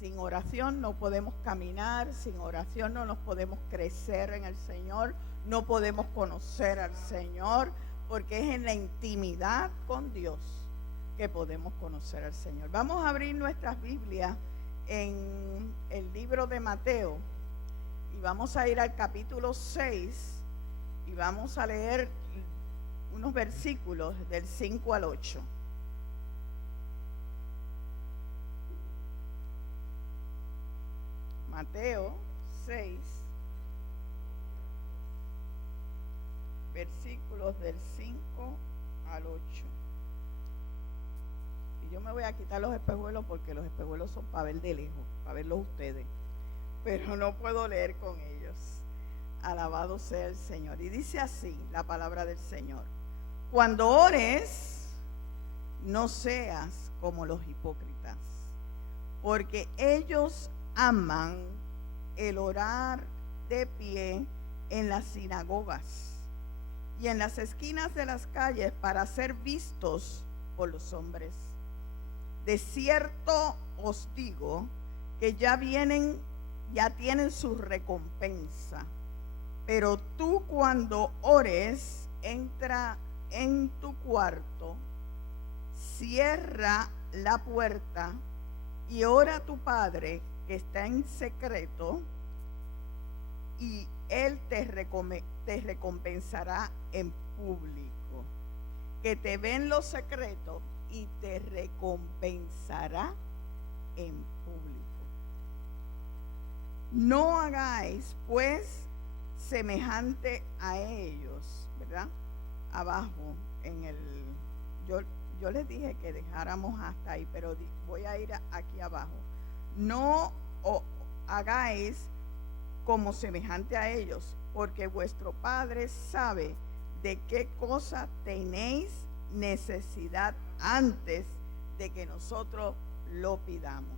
Sin oración no podemos caminar, sin oración no nos podemos crecer en el Señor, no podemos conocer al Señor, porque es en la intimidad con Dios que podemos conocer al Señor. Vamos a abrir nuestras Biblias en el libro de Mateo y vamos a ir al capítulo 6 y vamos a leer unos versículos del 5 al 8. Mateo 6, versículos del 5 al 8. Y yo me voy a quitar los espejuelos porque los espejuelos son para ver de lejos, para verlos ustedes. Pero no puedo leer con ellos. Alabado sea el Señor. Y dice así la palabra del Señor: cuando ores, no seas como los hipócritas, porque ellos aman el orar de pie en las sinagogas y en las esquinas de las calles para ser vistos por los hombres. De cierto os digo que ya tienen su recompensa. Pero tú, cuando ores, entra en tu cuarto, cierra la puerta y ora a tu Padre que está en secreto, y Él te recompensará en público. Que te ve en lo secreto y te recompensará en público. No hagáis pues semejante a ellos, ¿verdad? Abajo en el... Yo les dije que dejáramos hasta ahí, pero voy a ir aquí abajo. No hagáis como semejante a ellos, porque vuestro Padre sabe de qué cosa tenéis necesidad antes de que nosotros lo pidamos.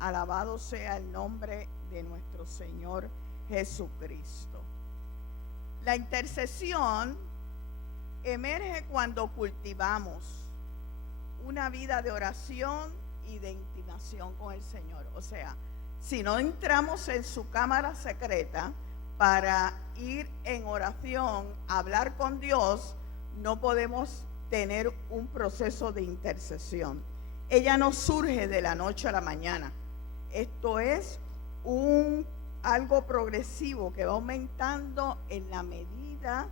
Alabado sea el nombre de nuestro Señor Jesucristo. La intercesión emerge cuando cultivamos una vida de oración y de intimación con el Señor. O sea, si no entramos en su cámara secreta para ir en oración, hablar con Dios, no podemos tener un proceso de intercesión. Ella no surge de la noche a la mañana. Esto es algo progresivo que va aumentando en la medida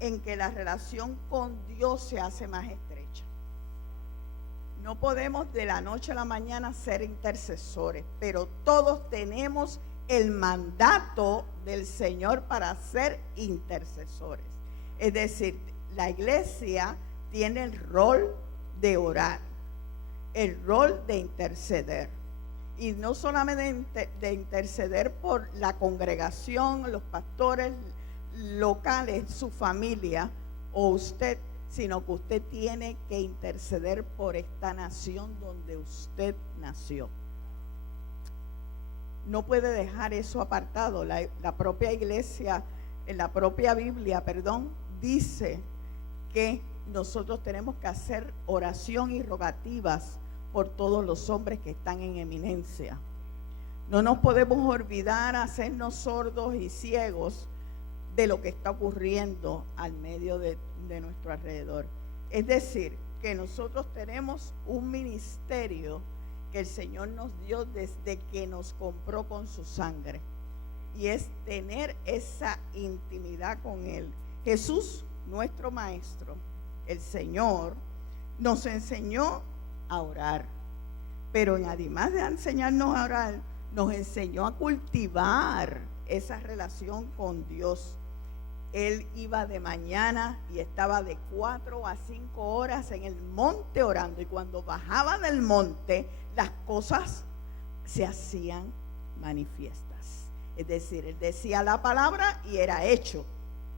en que la relación con Dios se hace más estrecha. No podemos de la noche a la mañana ser intercesores, pero todos tenemos el mandato del Señor para ser intercesores. Es decir, la iglesia tiene el rol de orar, el rol de interceder. Y no solamente de interceder por la congregación, los pastores locales, su familia o usted, sino que usted tiene que interceder por esta nación donde usted nació. No puede dejar eso apartado. La propia iglesia, en la propia Biblia, dice que nosotros tenemos que hacer oración y rogativas por todos los hombres que están en eminencia. No nos podemos olvidar, hacernos sordos y ciegos de lo que está ocurriendo al medio de nuestro alrededor. Es decir, que nosotros tenemos un ministerio que el Señor nos dio desde que nos compró con su sangre, y es tener esa intimidad con Él. Jesús, nuestro Maestro, el Señor, nos enseñó a orar, pero además de enseñarnos a orar, nos enseñó a cultivar esa relación con Dios. Él iba de mañana y estaba de 4 a 5 horas en el monte orando, y cuando bajaba del monte las cosas se hacían manifiestas. Es decir, él decía la palabra y era hecho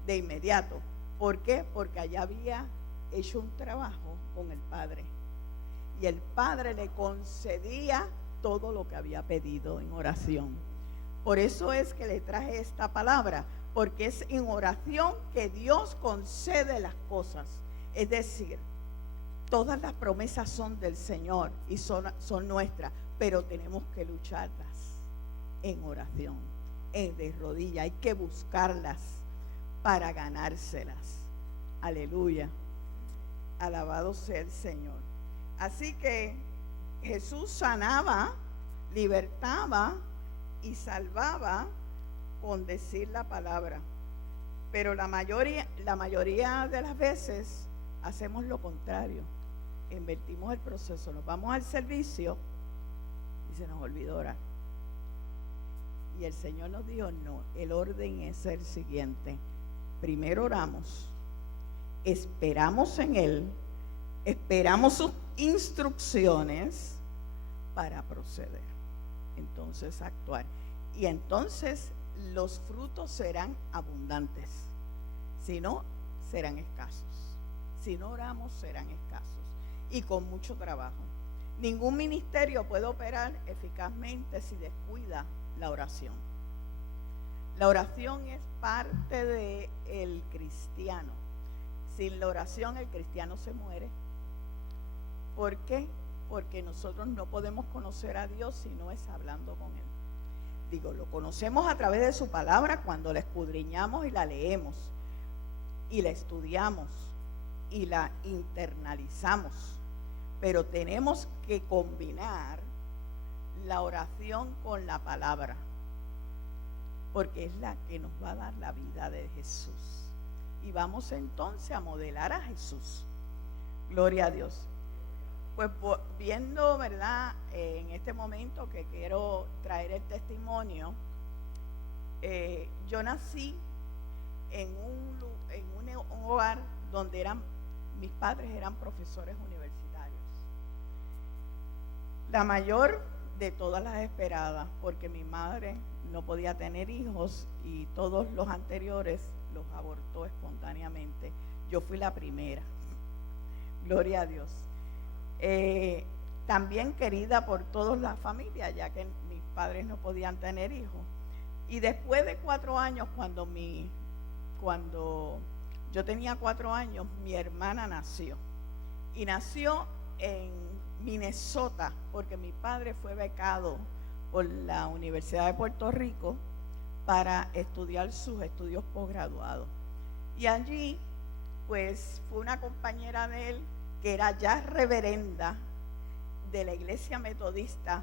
de inmediato. ¿Por qué? Porque allá había hecho un trabajo con el Padre, y el Padre le concedía todo lo que había pedido en oración. Por eso es que le traje esta palabra, porque es en oración que Dios concede las cosas. Es decir, todas las promesas son del Señor y son nuestras. pero tenemos que lucharlas en oración, de rodillas. Hay que buscarlas para ganárselas. Aleluya. Alabado sea el Señor. Así que Jesús sanaba, libertaba y salvaba con decir la palabra. Pero la mayoría de las veces hacemos lo contrario. Invertimos el proceso, nos vamos al servicio y se nos olvidó orar. Y el Señor nos dijo, no, el orden es el siguiente. Primero oramos, esperamos en Él, esperamos sus instrucciones para proceder. Entonces actuar. Y entonces los frutos serán abundantes. Si no, serán escasos. Si no oramos, serán escasos. Y con mucho trabajo. Ningún ministerio puede operar eficazmente si descuida la oración. La oración es parte del cristiano. Sin la oración el cristiano se muere. ¿Por qué? Porque nosotros no podemos conocer a Dios si no es hablando con Él. Digo, lo conocemos a través de su palabra cuando la escudriñamos y la leemos y la estudiamos y la internalizamos. Pero tenemos que combinar la oración con la palabra, porque es la que nos va a dar la vida de Jesús. Y vamos entonces a modelar a Jesús. Gloria a Dios. Pues viendo, ¿verdad? En este momento que quiero traer el testimonio, yo nací en un hogar donde mis padres eran profesores universitarios. La mayor de todas las esperadas, porque mi madre no podía tener hijos y todos los anteriores los abortó espontáneamente. Yo fui la primera. Gloria a Dios. También querida por toda la familia, ya que mis padres no podían tener hijos. Y después de 4 años, cuando yo tenía 4 años, mi hermana nació. Y nació en Minnesota, porque mi padre fue becado por la Universidad de Puerto Rico para estudiar sus estudios posgraduados. Y allí, pues, fue una compañera de él que era ya reverenda de la iglesia metodista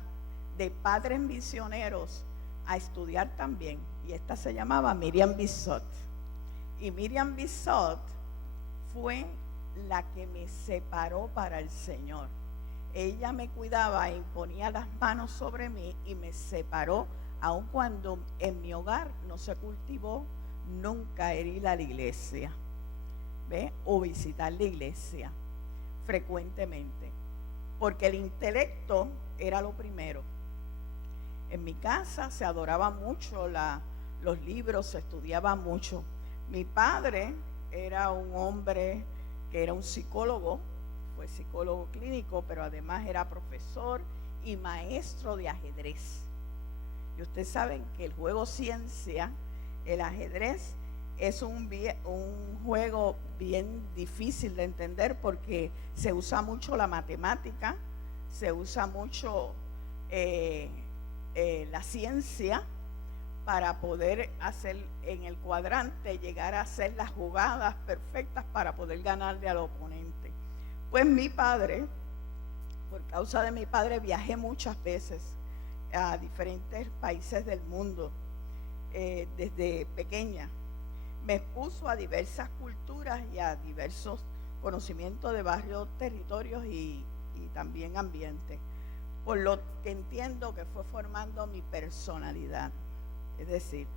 de padres misioneros a estudiar también. Y esta se llamaba Miriam Bissot. Y Miriam Bissot fue la que me separó para el Señor. Ella me cuidaba e imponía las manos sobre mí y me separó, aun cuando en mi hogar no se cultivó nunca ir a la iglesia, ¿ve? O visitar la iglesia frecuentemente, porque el intelecto era lo primero. En mi casa se adoraba mucho los libros, se estudiaba mucho. Mi padre era un hombre que era un psicólogo, fue psicólogo clínico, pero además era profesor y maestro de ajedrez. Y ustedes saben que el juego ciencia, el ajedrez, es un juego bien difícil de entender porque se usa mucho la matemática, se usa mucho la ciencia para poder hacer en el cuadrante, llegar a hacer las jugadas perfectas para poder ganarle al oponente. Pues mi padre, por causa de mi padre, viajé muchas veces a diferentes países del mundo desde pequeña. Me expuso a diversas culturas y a diversos conocimientos de varios territorios y también ambientes, por lo que entiendo que fue formando mi personalidad. Es decir,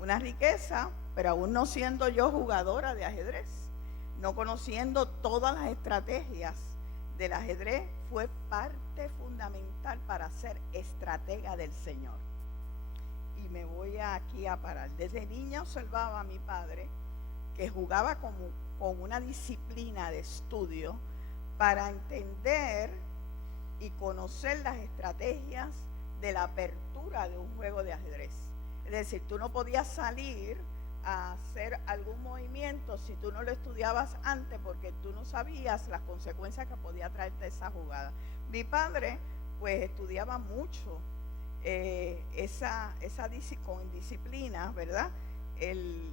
una riqueza, pero aún no siendo yo jugadora de ajedrez, no conociendo todas las estrategias del ajedrez, fue parte fundamental para ser estratega del Señor. Y me voy aquí a parar. Desde niña observaba a mi padre que jugaba con una disciplina de estudio para entender y conocer las estrategias de la apertura de un juego de ajedrez. Es decir, tú no podías salir a hacer algún movimiento si tú no lo estudiabas antes, porque tú no sabías las consecuencias que podía traerte esa jugada. Mi padre pues estudiaba mucho con disciplina, ¿verdad? El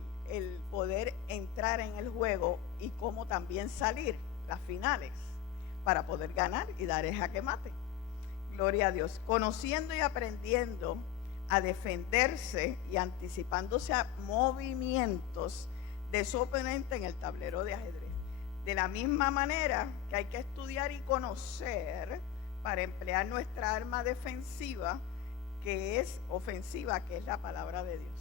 poder entrar en el juego y cómo también salir las finales para poder ganar y dar el jaque mate. Gloria a Dios. Conociendo y aprendiendo a defenderse y anticipándose a movimientos de su oponente en el tablero de ajedrez. De la misma manera que hay que estudiar y conocer para emplear nuestra arma defensiva, que es ofensiva, que es la palabra de Dios.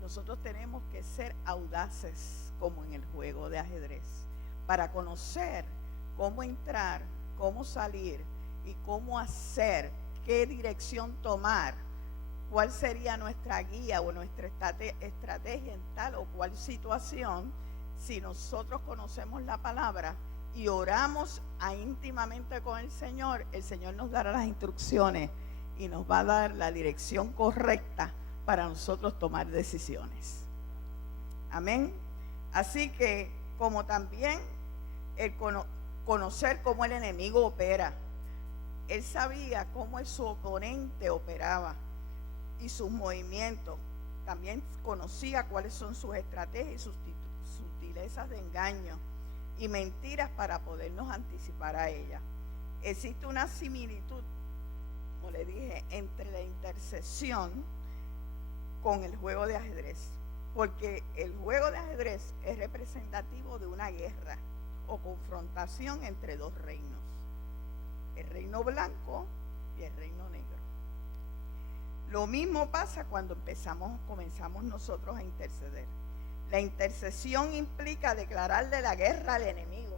Nosotros tenemos que ser audaces como en el juego de ajedrez, para conocer cómo entrar, cómo salir y cómo hacer, qué dirección tomar, cuál sería nuestra guía o nuestra estrategia en tal o cual situación. Si nosotros conocemos la palabra y oramos íntimamente con el Señor nos dará las instrucciones y nos va a dar la dirección correcta para nosotros tomar decisiones. Amén. Así que, como también el conocer cómo el enemigo opera. Él sabía cómo su oponente operaba y sus movimientos. También conocía cuáles son sus estrategias y sus sutilezas de engaño y mentiras para podernos anticipar a ellas. Existe una similitud, como le dije, entre la intercesión con el juego de ajedrez, porque el juego de ajedrez es representativo de una guerra o confrontación entre dos reinos, el reino blanco y el reino negro. Lo mismo pasa cuando comenzamos nosotros a interceder. La intercesión implica declararle la guerra al enemigo,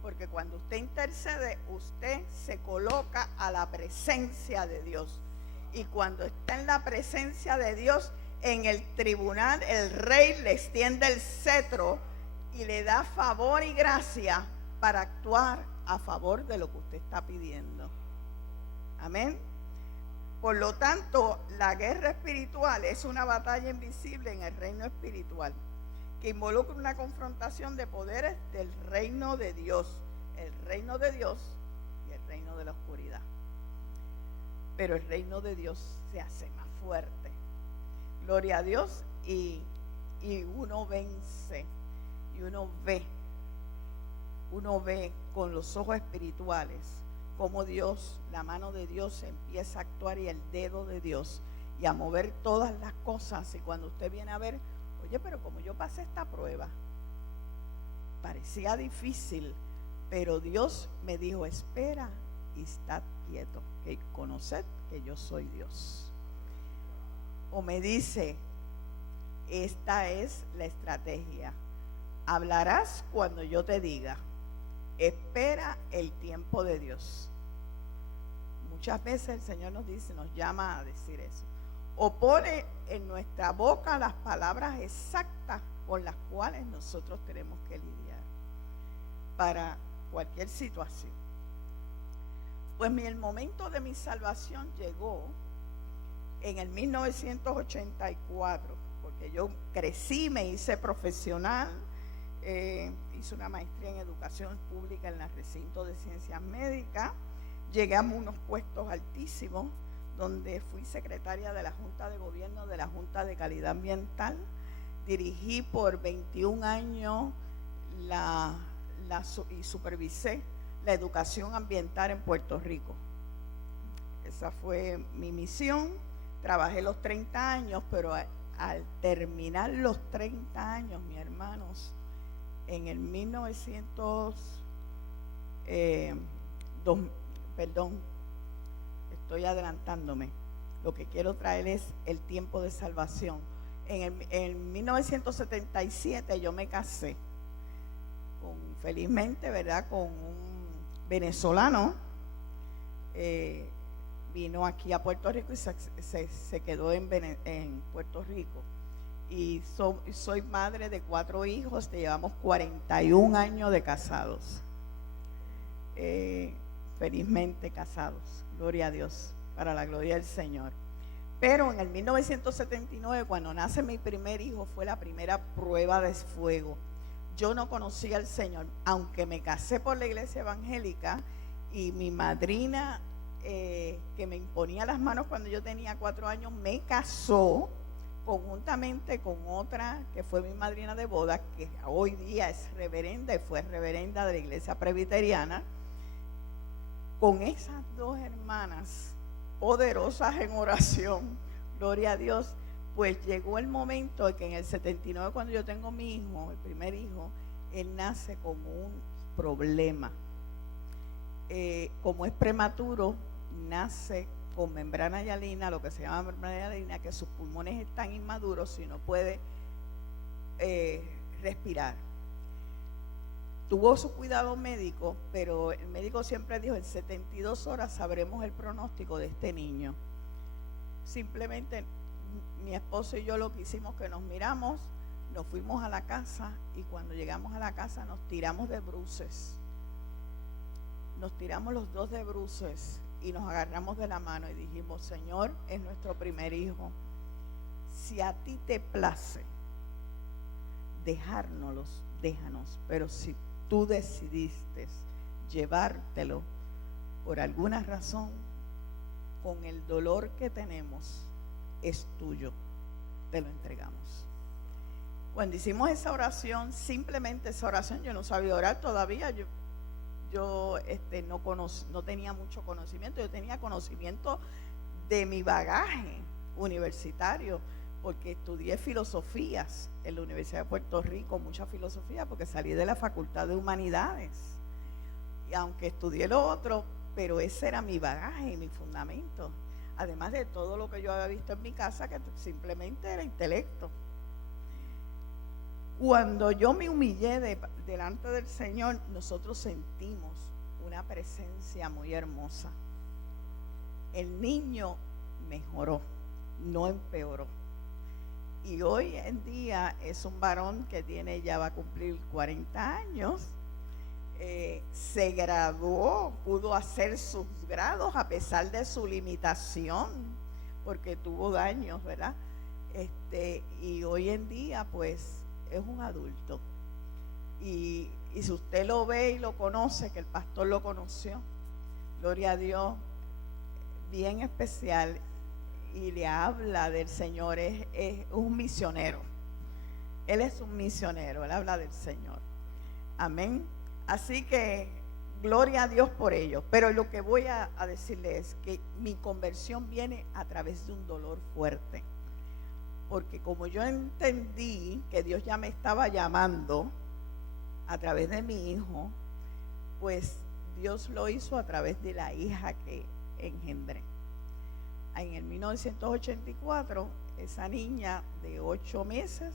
porque cuando usted intercede, usted se coloca a la presencia de Dios, y cuando está en la presencia de Dios, en el tribunal, el rey le extiende el cetro y le da favor y gracia para actuar a favor de lo que usted está pidiendo. Amén. Por lo tanto, la guerra espiritual es una batalla invisible en el reino espiritual que involucra una confrontación de poderes del reino de Dios, el reino de Dios y el reino de la oscuridad. Pero el reino de Dios se hace más fuerte. Gloria a Dios, y uno vence, y uno ve con los ojos espirituales cómo Dios, la mano de Dios empieza a actuar, y el dedo de Dios, y a mover todas las cosas. Y cuando usted viene a ver, oye, pero como yo pasé esta prueba, parecía difícil, pero Dios me dijo, espera y estad quieto, que conoced que yo soy Dios. O me dice, esta es la estrategia, hablarás cuando yo te diga, espera el tiempo de Dios. Muchas veces el Señor nos llama a decir eso. O pone en nuestra boca las palabras exactas con las cuales nosotros tenemos que lidiar para cualquier situación. Pues el momento de mi salvación llegó en el 1984, porque yo crecí, me hice profesional, hice una maestría en educación pública en el recinto de ciencias médicas, llegué a unos puestos altísimos, donde fui secretaria de la Junta de Gobierno de la Junta de Calidad Ambiental, dirigí por 21 años y supervisé la educación ambiental en Puerto Rico. Esa fue mi misión. Trabajé los 30 años, pero al terminar los 30 años, mis hermanos, en el estoy adelantándome. Lo que quiero traer es el tiempo de salvación. En 1977 yo me casé, felizmente, ¿verdad?, con un venezolano. Vino aquí a Puerto Rico y se quedó en Puerto Rico. Y soy madre de 4 hijos, llevamos 41 años de casados. Felizmente casados, gloria a Dios, para la gloria del Señor. Pero en el 1979, cuando nace mi primer hijo, fue la primera prueba de fuego, yo no conocía al Señor, aunque me casé por la iglesia evangélica y mi madrina, que me imponía las manos cuando yo tenía 4 años, me casó conjuntamente con otra que fue mi madrina de boda, que hoy día es reverenda y fue reverenda de la iglesia presbiteriana. Con esas 2 hermanas poderosas en oración, gloria a Dios, pues llegó el momento de que en el 79, cuando yo tengo mi hijo, el primer hijo, él nace con un problema. Como es prematuro, nace con membrana hialina, lo que se llama membrana hialina, que sus pulmones están inmaduros y no puede respirar. Tuvo su cuidado médico, pero el médico siempre dijo, en 72 horas sabremos el pronóstico de este niño. Simplemente mi esposo y yo lo que hicimos que nos miramos, nos fuimos a la casa y cuando llegamos a la casa nos tiramos de bruces. Nos tiramos los 2 de bruces y nos agarramos de la mano y dijimos, Señor, es nuestro primer hijo. Si a ti te place dejárnoslos, déjanos, pero si tú decidiste llevártelo por alguna razón, con el dolor que tenemos, es tuyo, te lo entregamos. Cuando hicimos esa oración, simplemente esa oración, yo no sabía orar todavía, yo no tenía mucho conocimiento, yo tenía conocimiento de mi bagaje universitario, porque estudié filosofías en la Universidad de Puerto Rico, mucha filosofía, porque salí de la Facultad de Humanidades. Y aunque estudié lo otro, pero ese era mi bagaje y mi fundamento. Además de todo lo que yo había visto en mi casa, que simplemente era intelecto. Cuando yo me humillé delante del Señor, nosotros sentimos una presencia muy hermosa. El niño mejoró, no empeoró. Y hoy en día es un varón que ya va a cumplir 40 años. Se graduó, pudo hacer sus grados a pesar de su limitación, porque tuvo daños, ¿verdad? Y hoy en día, pues, es un adulto. Y si usted lo ve y lo conoce, que el pastor lo conoció, gloria a Dios, bien especial, y le habla del Señor, es un misionero. Él es un misionero, él habla del Señor. Amén. Así que gloria a Dios por ello. Pero lo que voy a decirle es que mi conversión viene a través de un dolor fuerte. Porque como yo entendí que Dios ya me estaba llamando a través de mi hijo, pues Dios lo hizo a través de la hija que engendré. En el 1984, esa niña de 8 meses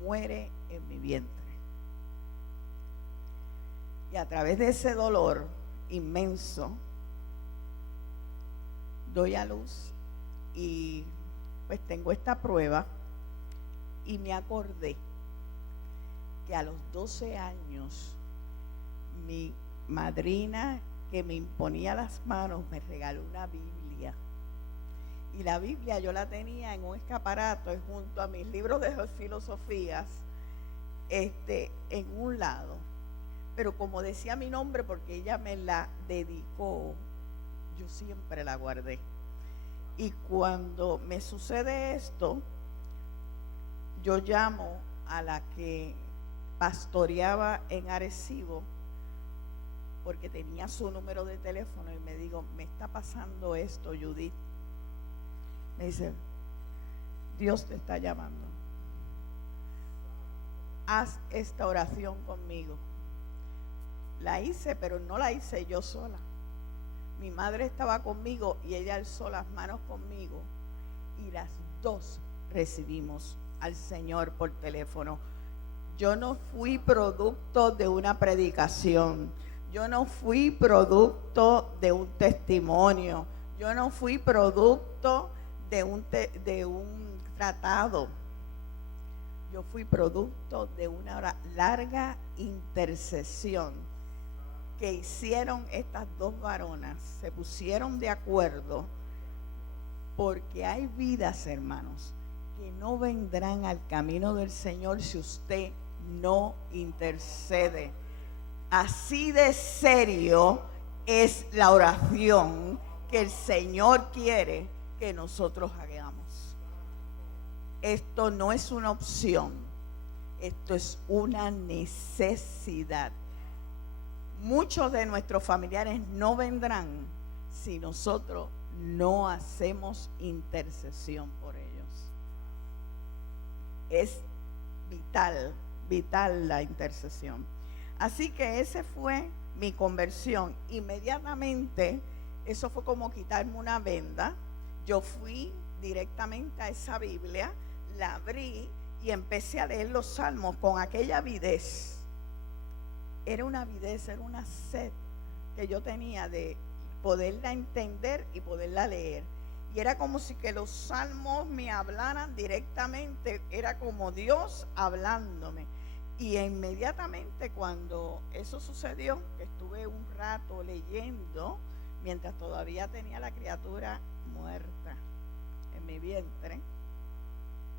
muere en mi vientre. Y a través de ese dolor inmenso, doy a luz y pues tengo esta prueba y me acordé que a los 12 años mi madrina que me imponía las manos me regaló una Biblia. Y la Biblia yo la tenía en un escaparate junto a mis libros de filosofías, en un lado. Pero como decía mi nombre, porque ella me la dedicó, yo siempre la guardé. Y cuando me sucede esto, yo llamo a la que pastoreaba en Arecibo, porque tenía su número de teléfono, y me digo, me está pasando esto, Judith. Me dice, Dios te está llamando. Haz esta oración conmigo. La hice, pero no la hice yo sola. Mi madre estaba conmigo y ella alzó las manos conmigo y las 2 recibimos al Señor por teléfono. Yo no fui producto de una predicación. Yo no fui producto de un testimonio. Yo no fui producto de un tratado. Yo fui producto de una larga intercesión que hicieron estas 2 varonas. Se pusieron de acuerdo, porque hay vidas, hermanos, que no vendrán al camino del Señor si usted no intercede. Así de serio es la oración que el Señor quiere que nosotros hagamos. Esto no es una opción, esto es una necesidad. Muchos de nuestros familiares no vendrán si nosotros no hacemos intercesión por ellos. Es vital la intercesión. Así que ese fue mi conversión. Inmediatamente, eso fue como quitarme una venda. Yo fui directamente a esa Biblia, la abrí y empecé a leer los salmos con aquella avidez. Era una avidez, era una sed que yo tenía de poderla entender y poderla leer. Y era como si que los salmos me hablaran directamente, era como Dios hablándome. Y inmediatamente cuando eso sucedió, que estuve un rato leyendo, mientras todavía tenía la criatura muerta en mi vientre,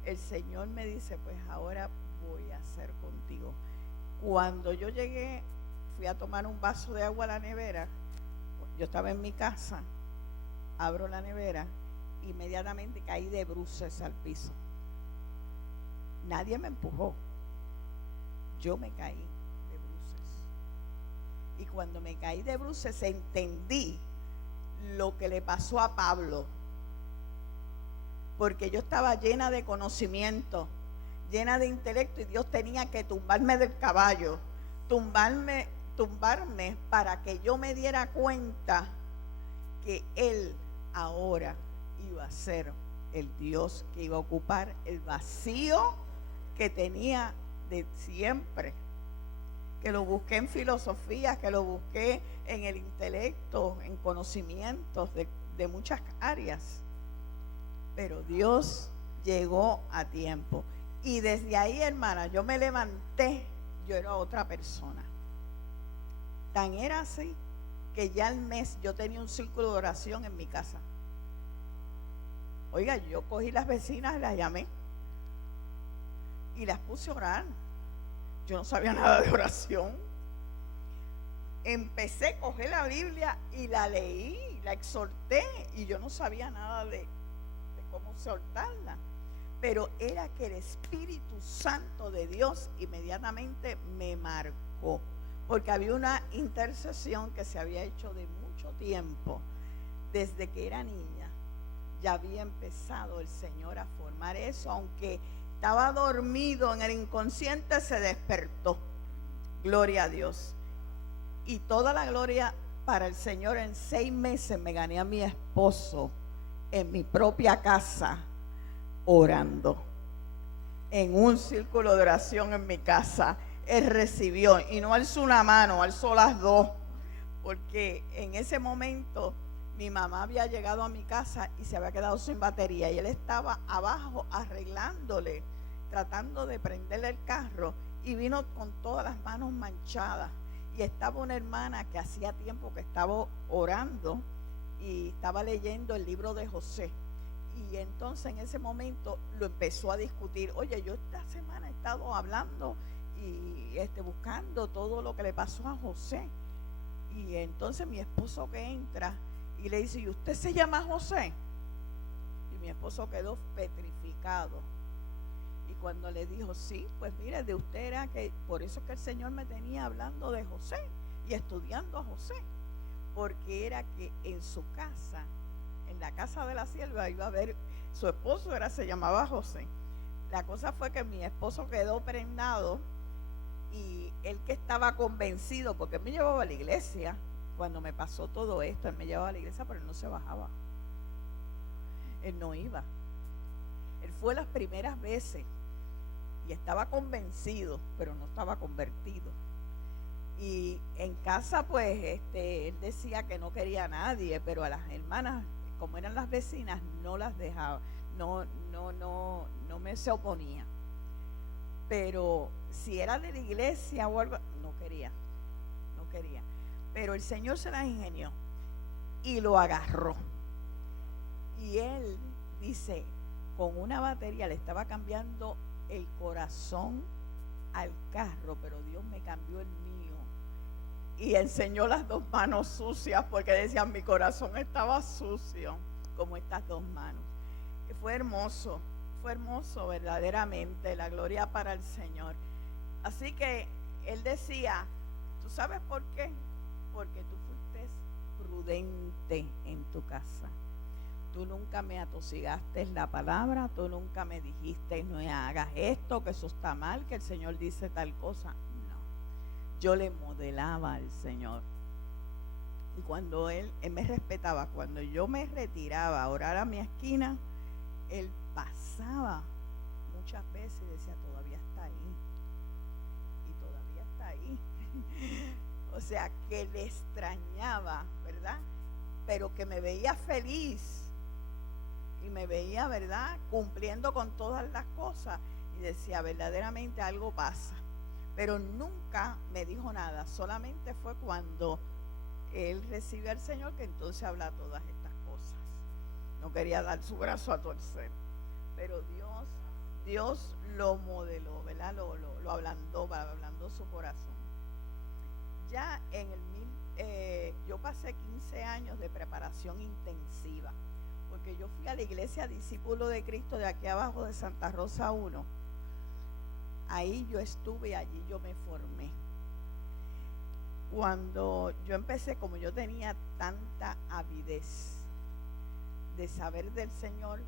el Señor me dice, pues ahora voy a hacer contigo. Cuando yo llegué, fui a tomar un vaso de agua a la nevera. Yo estaba en mi casa, abro la nevera, inmediatamente caí de bruces al piso. Nadie me empujó, yo me caí de bruces. Y cuando me caí de bruces entendí lo que le pasó a Pablo, porque yo estaba llena de conocimiento, llena de intelecto, y Dios tenía que tumbarme del caballo, tumbarme para que yo me diera cuenta que Él ahora iba a ser el Dios que iba a ocupar el vacío que tenía de siempre, que lo busqué en filosofía, que lo busqué en el intelecto, en conocimientos de muchas áreas, pero Dios llegó a tiempo. Y desde ahí, hermana, yo me levanté, yo era otra persona. Tan era así que ya al mes yo tenía un círculo de oración en mi casa. Oiga, yo cogí las vecinas, las llamé y las puse a orar. Yo no sabía nada de oración. Empecé a coger la Biblia y la leí, la exhorté, y yo no sabía nada de cómo soltarla. Pero era que el Espíritu Santo de Dios inmediatamente me marcó, porque había una intercesión que se había hecho de mucho tiempo. Desde que era niña ya había empezado el Señor a formar eso, aunque estaba dormido en el inconsciente, se despertó. Gloria a Dios. Y toda la gloria para el Señor. En 6 meses me gané a mi esposo en mi propia casa, orando en un círculo de oración en mi casa. Él recibió, y no alzó una mano, alzó las dos, porque en ese momento mi mamá había llegado a mi casa y se había quedado sin batería, y él estaba abajo arreglándole, tratando de prenderle el carro, y vino con todas las manos manchadas. Y estaba una hermana que hacía tiempo que estaba orando y estaba leyendo el libro de José. Y entonces en ese momento lo empezó a discutir. Oye, yo esta semana he estado hablando y buscando todo lo que le pasó a José. Y entonces mi esposo que entra y le dice, ¿y usted se llama José? Y mi esposo quedó petrificado. Y cuando le dijo, sí, pues mire, de usted era que, por eso es que el Señor me tenía hablando de José y estudiando a José, porque era que en su casa, en la casa de la sierva, iba a ver, su esposo se llamaba José. La cosa fue que mi esposo quedó prendado, y él que estaba convencido, porque él me llevaba a la iglesia, cuando me pasó todo esto, él me llevaba a la iglesia, pero él no se bajaba, él no iba. Él fue las primeras veces y estaba convencido, pero no estaba convertido. Y en casa, pues, él decía que no quería a nadie, pero a las hermanas, como eran las vecinas, no las dejaba, no me se oponía. Pero si era de la iglesia o algo, no quería. Pero el Señor se las ingenió y lo agarró. Y él dice, con una batería le estaba cambiando el corazón al carro, pero Dios me cambió el mío. Y enseñó las dos manos sucias, porque decían, mi corazón estaba sucio, como estas dos manos. Y fue hermoso verdaderamente, la gloria para el Señor. Así que él decía, ¿tú sabes por qué? Porque tú fuiste prudente en tu casa. Tú nunca me atosigaste la palabra, tú nunca me dijiste, no hagas esto, que eso está mal, que el Señor dice tal cosa. No, yo le modelaba al Señor. Y cuando él me respetaba, cuando yo me retiraba a orar a mi esquina, él pasaba muchas veces y decía, todavía está ahí. Y todavía está ahí. O sea, que le extrañaba, ¿verdad? Pero que me veía feliz. Y me veía, ¿verdad?, cumpliendo con todas las cosas. Y decía, verdaderamente algo pasa. Pero nunca me dijo nada. Solamente fue cuando él recibió al Señor que entonces habla todas estas cosas. No quería dar su brazo a torcer. Pero Dios lo modeló, ¿verdad? Lo ablandó su corazón. Ya en yo pasé 15 años de preparación intensiva. Porque yo fui a la iglesia Discípulo de Cristo de aquí abajo de Santa Rosa 1. Ahí yo estuve, allí yo me formé. Cuando yo empecé, como yo tenía tanta avidez de saber del Señor,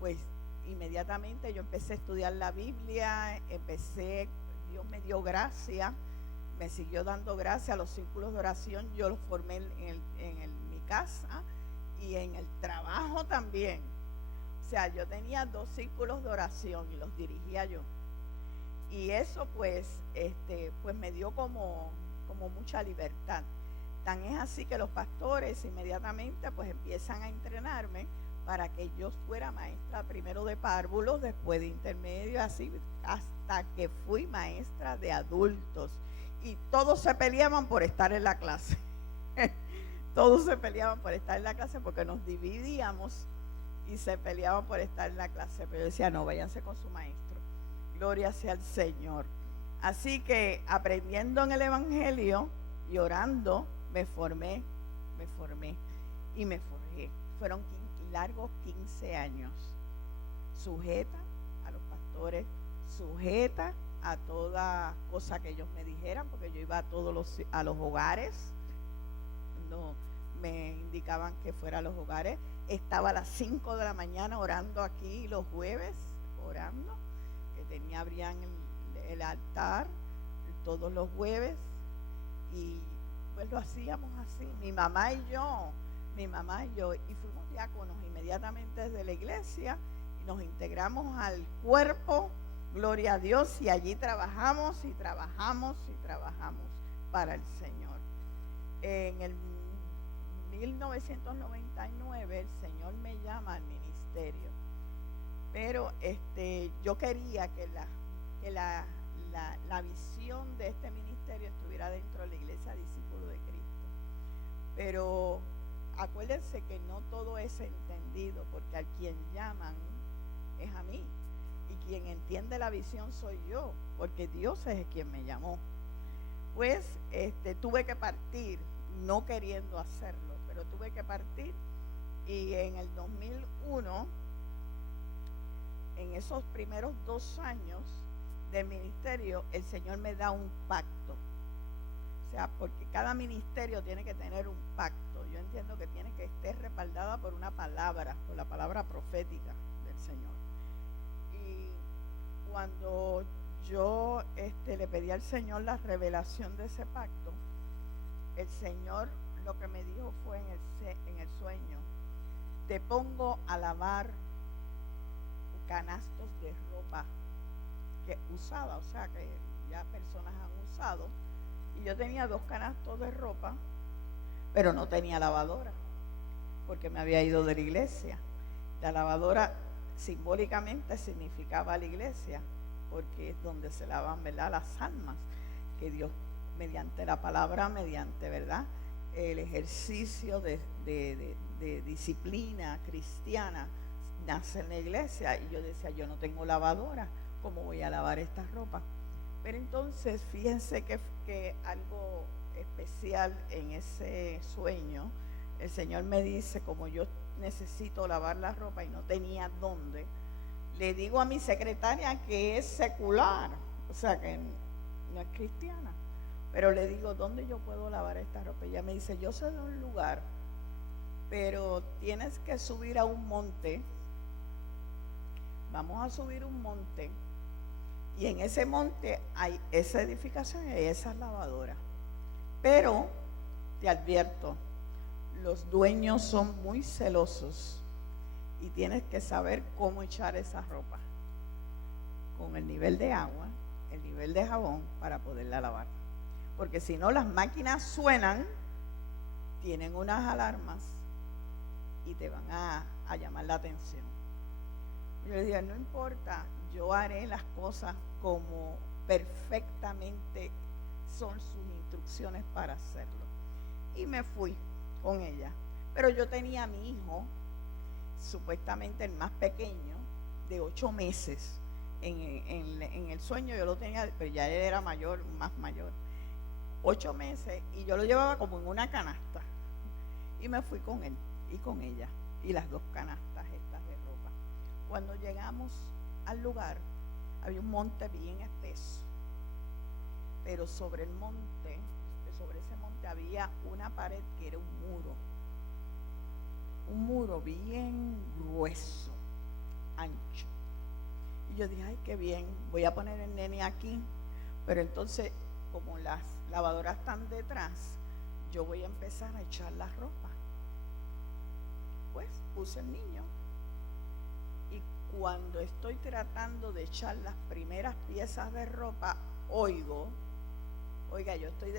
pues inmediatamente yo empecé a estudiar la Biblia, Dios me dio gracia, me siguió dando gracia. Los círculos de oración yo los formé en mi casa y en el trabajo también. O sea, yo tenía 2 círculos de oración y los dirigía yo. Y eso pues me dio como mucha libertad. Tan es así que los pastores inmediatamente pues empiezan a entrenarme para que yo fuera maestra primero de párvulos, después de intermedio, así hasta que fui maestra de adultos. Y todos se peleaban por estar en la clase. Todos se peleaban por estar en la clase porque nos dividíamos y se peleaban por estar en la clase. Pero yo decía, no, váyanse con su maestro. Gloria sea al Señor. Así que aprendiendo en el Evangelio y orando, me formé y me forjé. Fueron largos 15 años. Sujeta a los pastores, sujeta a toda cosa que ellos me dijeran, porque yo iba a los hogares. No, me indicaban que fuera a los hogares. Estaba a las 5 de la mañana orando aquí los jueves, orando, que abrían el altar todos los jueves, y pues lo hacíamos así, mi mamá y yo, y fuimos diáconos inmediatamente desde la iglesia, y nos integramos al cuerpo, gloria a Dios, y allí trabajamos para el Señor. En el 1999 el Señor me llama al ministerio, pero yo quería que la visión de este ministerio estuviera dentro de la iglesia Discípulo de Cristo. Pero acuérdense que no todo es entendido, porque a quien llaman es a mí, y quien entiende la visión soy yo, porque Dios es quien me llamó. Pues tuve que partir, no queriendo hacerlo, pero tuve que partir, y en el 2001, en esos primeros 2 años del ministerio, el Señor me da un pacto. O sea, porque cada ministerio tiene que tener un pacto. Yo entiendo que tiene que estar respaldada por una palabra, por la palabra profética del Señor. Y cuando yo le pedí al Señor la revelación de ese pacto, el Señor lo que me dijo fue en el sueño: te pongo a lavar canastos de ropa que usaba, o sea, que ya personas han usado. Y yo tenía 2 canastos de ropa, pero no tenía lavadora, porque me había ido de la iglesia. La lavadora simbólicamente significaba la iglesia, porque es donde se lavan, ¿verdad?, las almas, que Dios, mediante la palabra, mediante, ¿verdad?, el ejercicio de disciplina cristiana, nace en la iglesia. Y yo decía, yo no tengo lavadora, ¿cómo voy a lavar esta ropa? Pero entonces, fíjense que algo especial en ese sueño, el Señor me dice, como yo necesito lavar la ropa y no tenía dónde, le digo a mi secretaria que es secular, o sea que no es cristiana, pero le digo, ¿dónde yo puedo lavar esta ropa? Ella me dice, yo sé de un lugar, pero tienes que subir a un monte. Vamos a subir un monte y en ese monte hay esa edificación y hay esas lavadoras. Pero te advierto, los dueños son muy celosos y tienes que saber cómo echar esa ropa con el nivel de agua, el nivel de jabón para poderla lavar. Porque si no, las máquinas suenan, tienen unas alarmas y te van a llamar la atención. Yo le dije, no importa, yo haré las cosas como perfectamente son sus instrucciones para hacerlo. Y me fui con ella. Pero yo tenía a mi hijo, supuestamente el más pequeño, de 8 meses. En el sueño yo lo tenía, pero ya él era mayor, más mayor. 8 meses, y yo lo llevaba como en una canasta. Y me fui con él y con ella, y las 2 canastas estas de ropa. Cuando llegamos al lugar, había un monte bien espeso, pero sobre ese monte había una pared que era un muro bien grueso, ancho. Y yo dije, ay, qué bien, voy a poner el nene aquí, pero entonces, como las lavadoras están detrás, yo voy a empezar a echar la ropa. Pues puse el niño y cuando estoy tratando de echar las primeras piezas de ropa, oiga, yo estoy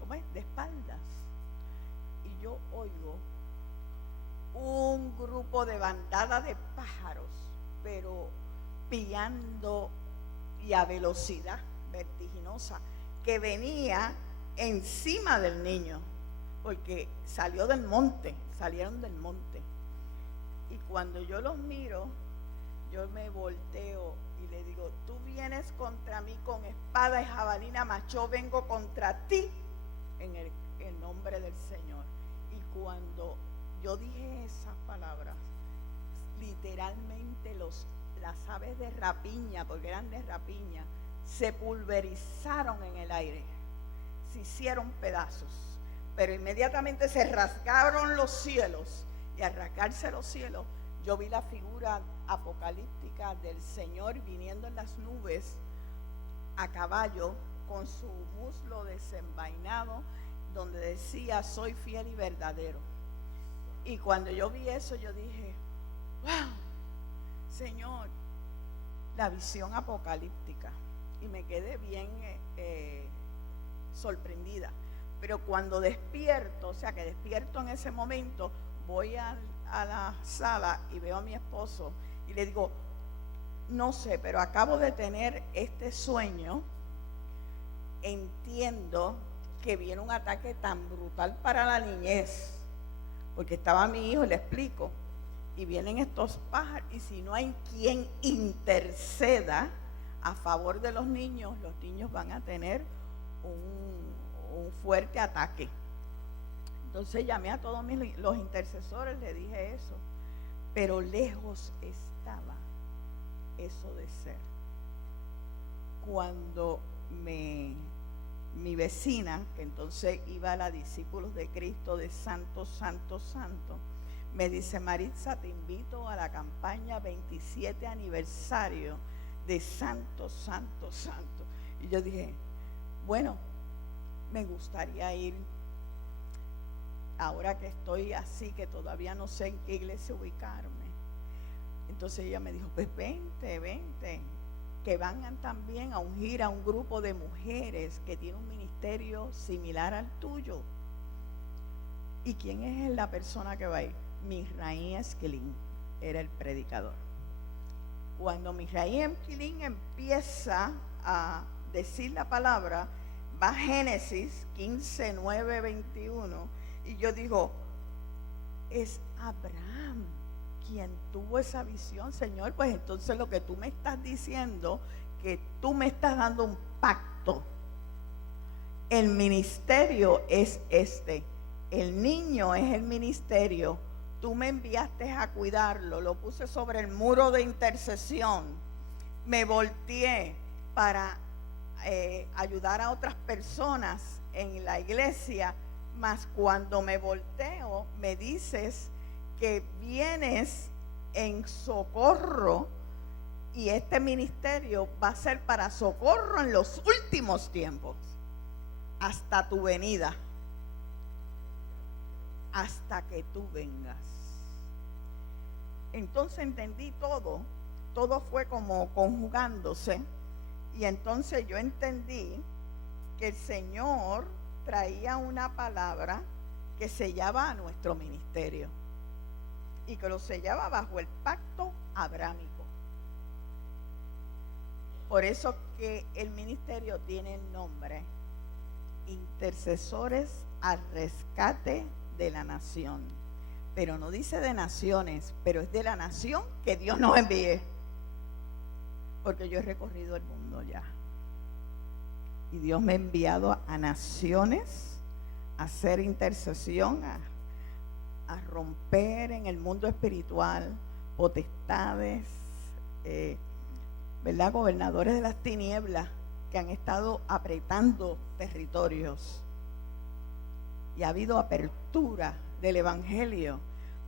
¿cómo es? De espaldas, y yo oigo un grupo de bandada de pájaros, pero piando y a velocidad vertiginosa, que venía encima del niño, porque salieron del monte. Y cuando yo los miro, yo me volteo y le digo, tú vienes contra mí con espada y jabalina, mas yo vengo contra ti en el nombre del Señor. Y cuando yo dije esas palabras, literalmente las aves de rapiña, porque eran de rapiña, se pulverizaron en el aire, se hicieron pedazos, pero inmediatamente se rasgaron los cielos, y al rasgarse los cielos, yo vi la figura apocalíptica del Señor viniendo en las nubes a caballo, con su muslo desenvainado, donde decía, soy fiel y verdadero. Y cuando yo vi eso, yo dije, wow, Señor, la visión apocalíptica. Y me quedé bien sorprendida. Pero cuando despierto, o sea que despierto en ese momento, voy a la sala y veo a mi esposo y le digo, no sé, pero acabo de tener este sueño, entiendo que viene un ataque tan brutal para la niñez, porque estaba mi hijo y le explico, y vienen estos pájaros, y si no hay quien interceda a favor de los niños van a tener un fuerte ataque. Entonces llamé a todos los intercesores, le dije eso, pero lejos estaba eso de ser. Cuando mi vecina, que entonces iba a la Discípulos de Cristo de Santo, Santo, Santo, me dice, Maritza, te invito a la campaña 27 aniversario de Santo, Santo, Santo. Y yo dije, bueno, me gustaría ir. Ahora que estoy así, que todavía no sé en qué iglesia ubicarme. Entonces ella me dijo, pues vente, que van también a ungir a un grupo de mujeres que tiene un ministerio similar al tuyo. ¿Y quién es la persona que va a ir? Misraim Esquilín era el predicador. Cuando Misraim Esquilín empieza a decir la palabra, va Génesis 15, 9, 21, y yo digo, es Abraham quien tuvo esa visión, Señor, pues entonces lo que tú me estás diciendo, que tú me estás dando un pacto. El ministerio es este. El niño es el ministerio. Tú me enviaste a cuidarlo. Lo puse sobre el muro de intercesión. Me volteé para ayudar a otras personas en la iglesia. Mas cuando me volteo, me dices que vienes en socorro. Y este ministerio va a ser para socorro en los últimos tiempos. Hasta tu venida, hasta que tú vengas. Entonces entendí todo fue como conjugándose, y entonces yo entendí que el Señor traía una palabra que sellaba a nuestro ministerio, y que lo sellaba bajo el pacto abrámico. Por eso que el ministerio tiene el nombre Intercesores al Rescate de la Nación. Pero no dice de naciones, pero es de la nación que Dios nos envíe. Porque yo he recorrido el mundo ya. Y Dios me ha enviado a naciones a hacer intercesión, a romper en el mundo espiritual potestades, ¿verdad? Gobernadores de las tinieblas que han estado apretando territorios. Y ha habido apertura del evangelio,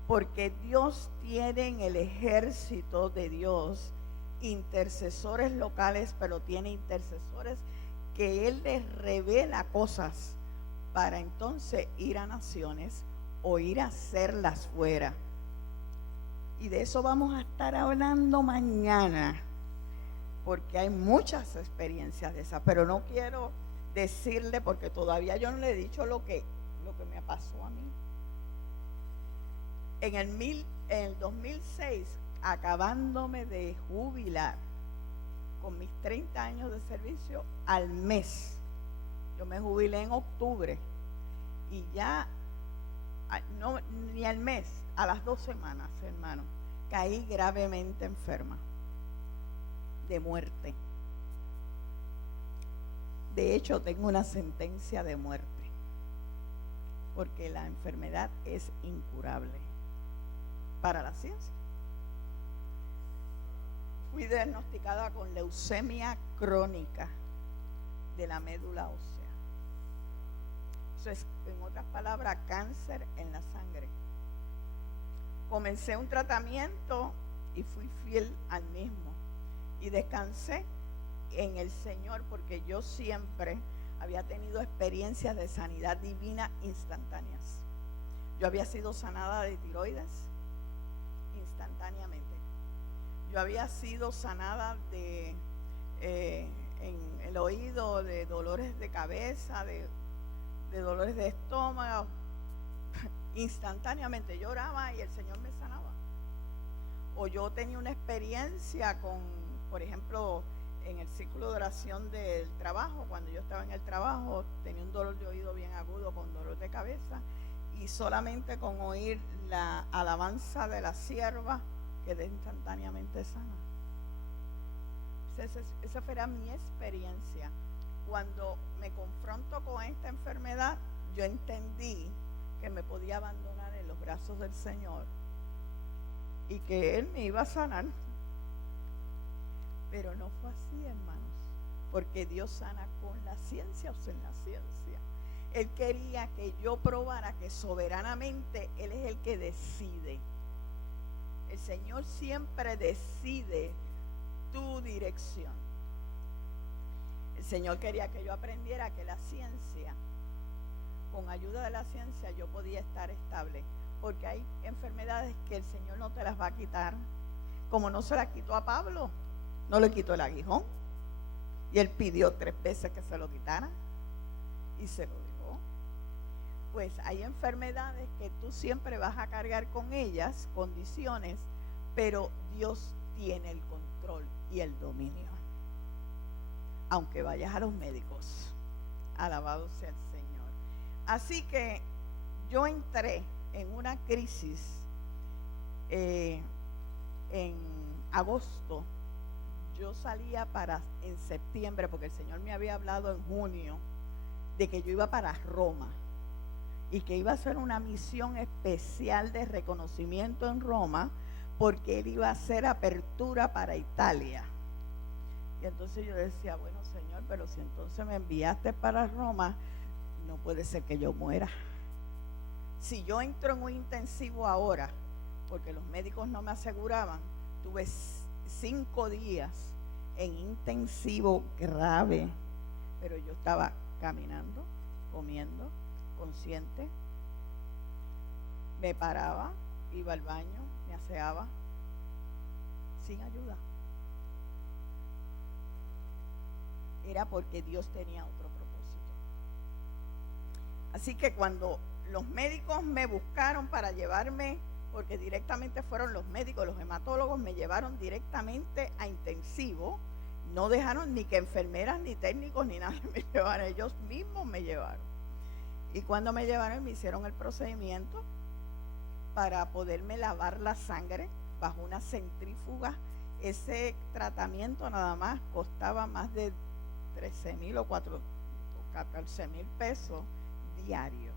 porque Dios tiene en el ejército de Dios intercesores locales, pero tiene intercesores que Él les revela cosas para entonces ir a naciones o ir a hacerlas fuera. Y de eso vamos a estar hablando mañana, porque hay muchas experiencias de esas, pero no quiero decirle, porque todavía yo no le he dicho lo que me pasó a mí. En el 2006, acabándome de jubilar, con mis 30 años de servicio, al mes, yo me jubilé en octubre, y ya, no, ni al mes, a las 2 semanas, hermano, caí gravemente enferma de muerte. De hecho, tengo una sentencia de muerte, porque la enfermedad es incurable para la ciencia. Fui diagnosticada con leucemia crónica de la médula ósea. Eso es, en otras palabras, cáncer en la sangre. Comencé un tratamiento y fui fiel al mismo. Y descansé en el Señor, porque yo siempre había tenido experiencias de sanidad divina instantáneas. Yo había sido sanada de tiroides instantáneamente. Yo había sido sanada en el oído, de dolores de cabeza, de dolores de estómago. Instantáneamente yo oraba y el Señor me sanaba. O yo tenía una experiencia con, por ejemplo, en el círculo de oración del trabajo, cuando yo estaba en el trabajo, tenía un dolor de oído bien agudo con dolor de cabeza, y solamente con oír la alabanza de la sierva quedé instantáneamente sana. Esa fue mi experiencia. Cuando me confronto con esta enfermedad, yo entendí que me podía abandonar en los brazos del Señor y que Él me iba a sanar. Pero no fue así, hermanos, porque Dios sana con la ciencia o sin la ciencia. Él quería que yo probara que soberanamente Él es el que decide. El Señor siempre decide tu dirección. El Señor quería que yo aprendiera que la ciencia, con ayuda de la ciencia, yo podía estar estable, porque hay enfermedades que el Señor no te las va a quitar, como no se las quitó a Pablo. No le quitó el aguijón, y él pidió 3 veces que se lo quitara y se lo dejó. Pues hay enfermedades que tú siempre vas a cargar con ellas, condiciones, pero Dios tiene el control y el dominio, aunque vayas a los médicos. Alabado sea el Señor. Así que yo entré en una crisis en agosto, yo salía en septiembre, porque el Señor me había hablado en junio de que yo iba para Roma y que iba a hacer una misión especial de reconocimiento en Roma, porque Él iba a hacer apertura para Italia. Y entonces yo decía, bueno, Señor, pero si entonces me enviaste para Roma, no puede ser que yo muera. Si yo entro en un intensivo ahora, porque los médicos no me aseguraban, tuve 5 días en intensivo grave, pero yo estaba caminando, comiendo, consciente, me paraba, iba al baño, me aseaba, sin ayuda. Era porque Dios tenía otro propósito. Así que cuando los médicos me buscaron para llevarme, porque directamente fueron los médicos, los hematólogos me llevaron directamente a intensivo, no dejaron ni que enfermeras, ni técnicos, ni nada me llevaran, ellos mismos me llevaron. Y cuando me llevaron, me hicieron el procedimiento para poderme lavar la sangre bajo una centrífuga. Ese tratamiento nada más costaba más de 13,000 o 14,000 pesos diarios.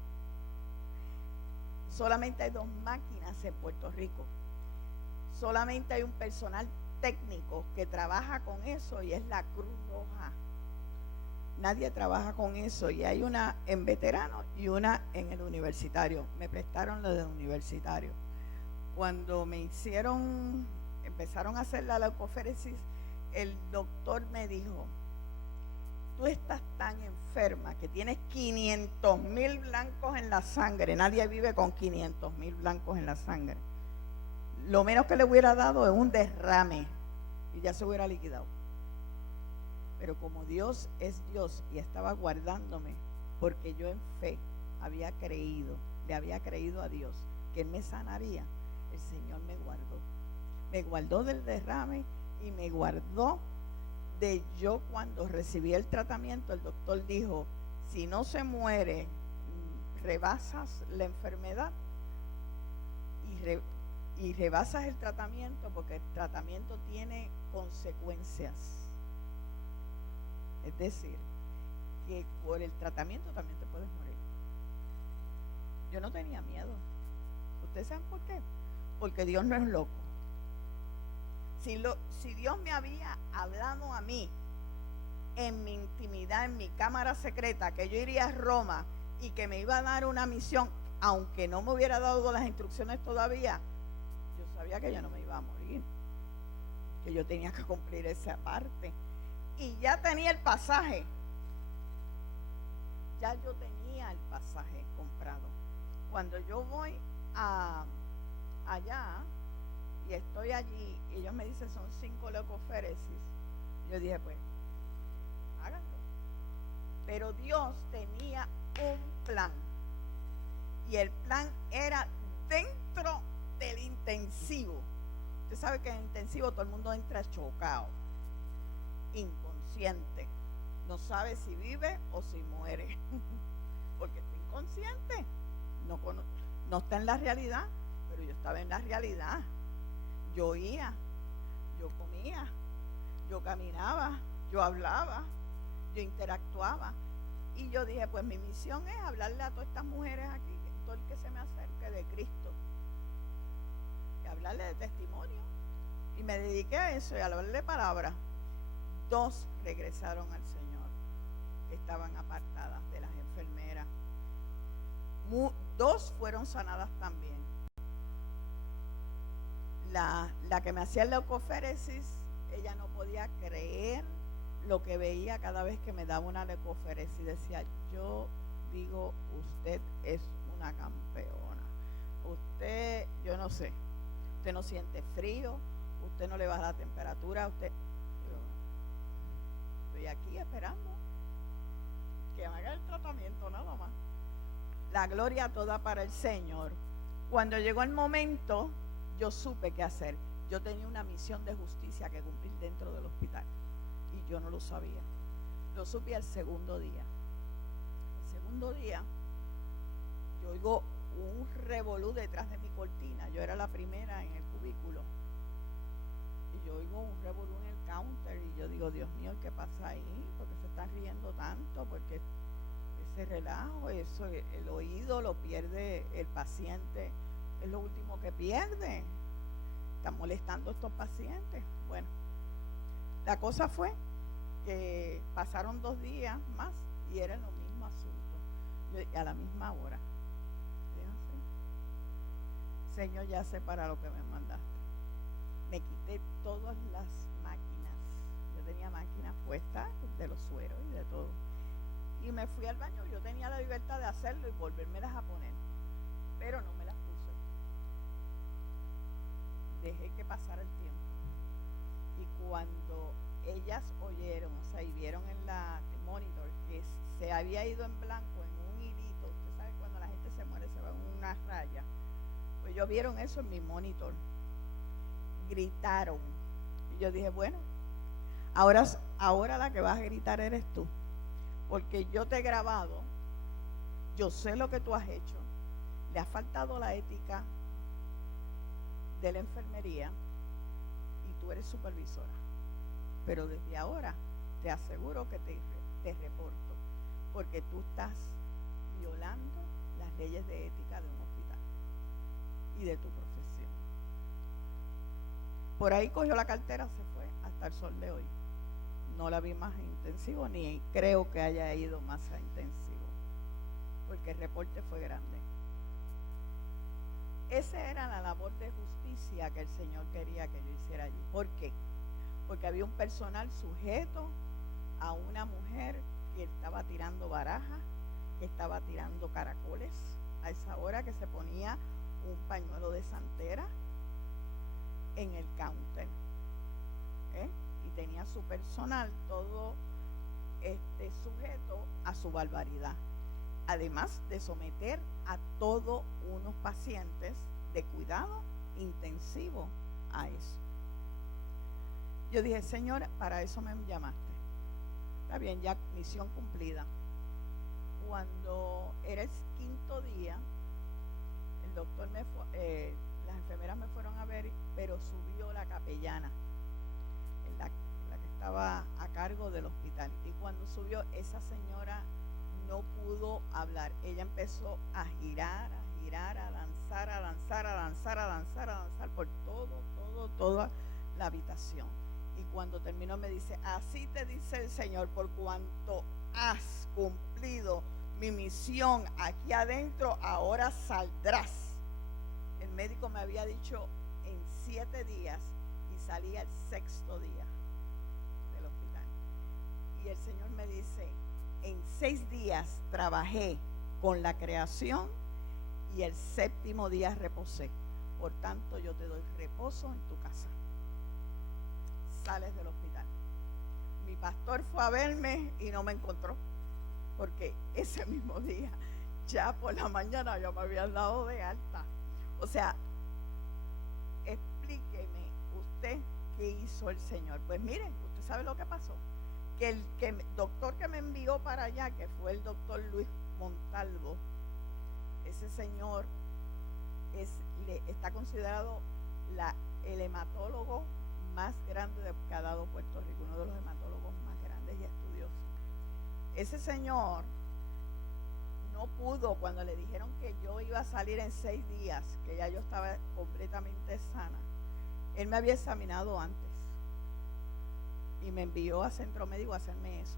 Solamente hay 2 máquinas en Puerto Rico. Solamente hay un personal técnico que trabaja con eso y es la Cruz Roja. Nadie trabaja con eso, y hay una en veterano y una en el universitario. Me prestaron la del universitario. Cuando empezaron a hacer la leucoféresis, el doctor me dijo, tú estás tan enferma que tienes 500,000 blancos en la sangre. Nadie vive con 500,000 blancos en la sangre. Lo menos que le hubiera dado es un derrame y ya se hubiera liquidado. Pero como Dios es Dios y estaba guardándome, porque yo en fe había creído, le había creído a Dios que Él me sanaría, el Señor me guardó. Me guardó del derrame y me guardó de yo cuando recibí el tratamiento. El doctor dijo, si no se muere, rebasas la enfermedad y rebasas el tratamiento, porque el tratamiento tiene consecuencias. Es decir, que por el tratamiento también te puedes morir. Yo no tenía miedo. ¿Ustedes saben por qué? Porque Dios no es loco. Si Dios me había hablado a mí en mi intimidad, en mi cámara secreta, que yo iría a Roma y que me iba a dar una misión, aunque no me hubiera dado las instrucciones todavía, yo sabía que yo no me iba a morir, que yo tenía que cumplir esa parte. Y ya tenía el pasaje. Ya yo tenía el pasaje comprado. Cuando yo voy allá y estoy allí, y ellos me dicen son 5 leucoféresis, yo dije, pues, háganlo. Pero Dios tenía un plan. Y el plan era dentro del intensivo. Usted sabe que en el intensivo todo el mundo entra chocado, inconsciente, no sabe si vive o si muere, porque está inconsciente, no está en la realidad. Pero yo estaba en la realidad. Yo oía, yo comía, yo caminaba, yo hablaba, yo interactuaba, y yo dije, pues mi misión es hablarle a todas estas mujeres aquí, todo el que se me acerque, de Cristo, y hablarle de testimonio. Y me dediqué a eso y a hablarle palabras. 2 regresaron al Señor, que estaban apartadas de las enfermeras. 2 fueron sanadas también. La que me hacía el leucoféresis, ella no podía creer lo que veía cada vez que me daba una leucoféresis. Decía, yo digo, usted es una campeona. Usted, yo no sé, usted no siente frío, usted no le baja la temperatura, usted... Estoy aquí esperando que me haga el tratamiento, nada más. La gloria toda para el Señor. Cuando llegó el momento, yo supe qué hacer. Yo tenía una misión de justicia que cumplir dentro del hospital y yo no lo sabía. Lo supe al segundo día. El segundo día yo oigo un revolú detrás de mi cortina. Yo era la primera en el cubículo. Y yo oigo un revolú en el counter y yo digo, Dios mío, ¿qué pasa ahí? ¿Por qué se están riendo tanto? Porque ese relajo, eso, el oído lo pierde el paciente, es lo último que pierde. Están molestando a estos pacientes. Bueno, la cosa fue que pasaron 2 días más y era lo mismo asunto, a la misma hora. Señor, ya sé para lo que me mandaste. Me quité todas las máquinas. Yo tenía máquinas puestas de los sueros y de todo. Y me fui al baño. Yo tenía la libertad de hacerlo y volvérmelas a poner. Pero no me las puse. Dejé que pasara el tiempo. Y cuando ellas oyeron, o sea, y vieron en la monitor que se había ido en blanco, en un hilito, usted sabe cuando la gente se muere se va en una raya, pues ellos vieron eso en mi monitor, gritaron, y yo dije, bueno, ahora la que vas a gritar eres tú, porque yo te he grabado, yo sé lo que tú has hecho, le ha faltado la ética de la enfermería y tú eres supervisora. Pero desde ahora te aseguro que te reporto, porque tú estás violando las leyes de ética de un hospital y de tu profesión. Por ahí cogió la cartera, se fue hasta el sol de hoy. No la vi más a intensivo, ni creo que haya ido más a intensivo, porque el reporte fue grande. Esa era la labor de justicia que el Señor quería que yo hiciera allí. ¿Por qué? Porque había un personal sujeto a una mujer que estaba tirando barajas, que estaba tirando caracoles a esa hora, que se ponía un pañuelo de santera en el counter, y tenía su personal todo sujeto a su barbaridad, además de someter a todos unos pacientes de cuidado intensivo a eso. Yo dije, Señor, para eso me llamaste. Está bien, ya misión cumplida. Cuando era el 5º día, el doctor las enfermeras me fueron a ver, pero subió la capellana, la que estaba a cargo del hospital. Y cuando subió, esa señora no pudo hablar. Ella empezó a girar, a danzar por toda la habitación. Y cuando terminó me dice, así te dice el Señor, por cuanto has cumplido mi misión aquí adentro, ahora saldrás. El médico me había dicho en 7 días y salía el 6º día del hospital. Y el Señor me dice, en 6 días trabajé con la creación y el 7º día reposé. Por tanto, yo te doy reposo en tu casa. Sales del hospital. Mi pastor fue a verme y no me encontró, porque ese mismo día, ya por la mañana, yo me había dado de alta. O sea, explíqueme usted qué hizo el Señor. Pues mire, usted sabe lo que pasó, que el doctor que me envió para allá, que fue el doctor Luis Montalvo, ese señor está considerado el hematólogo más grande que ha dado Puerto Rico, uno de los hematólogos más grandes y estudiosos. Ese señor no pudo, cuando le dijeron que yo iba a salir en 6 días, que ya yo estaba completamente sana. Él me había examinado antes y me envió a Centro Médico a hacerme eso.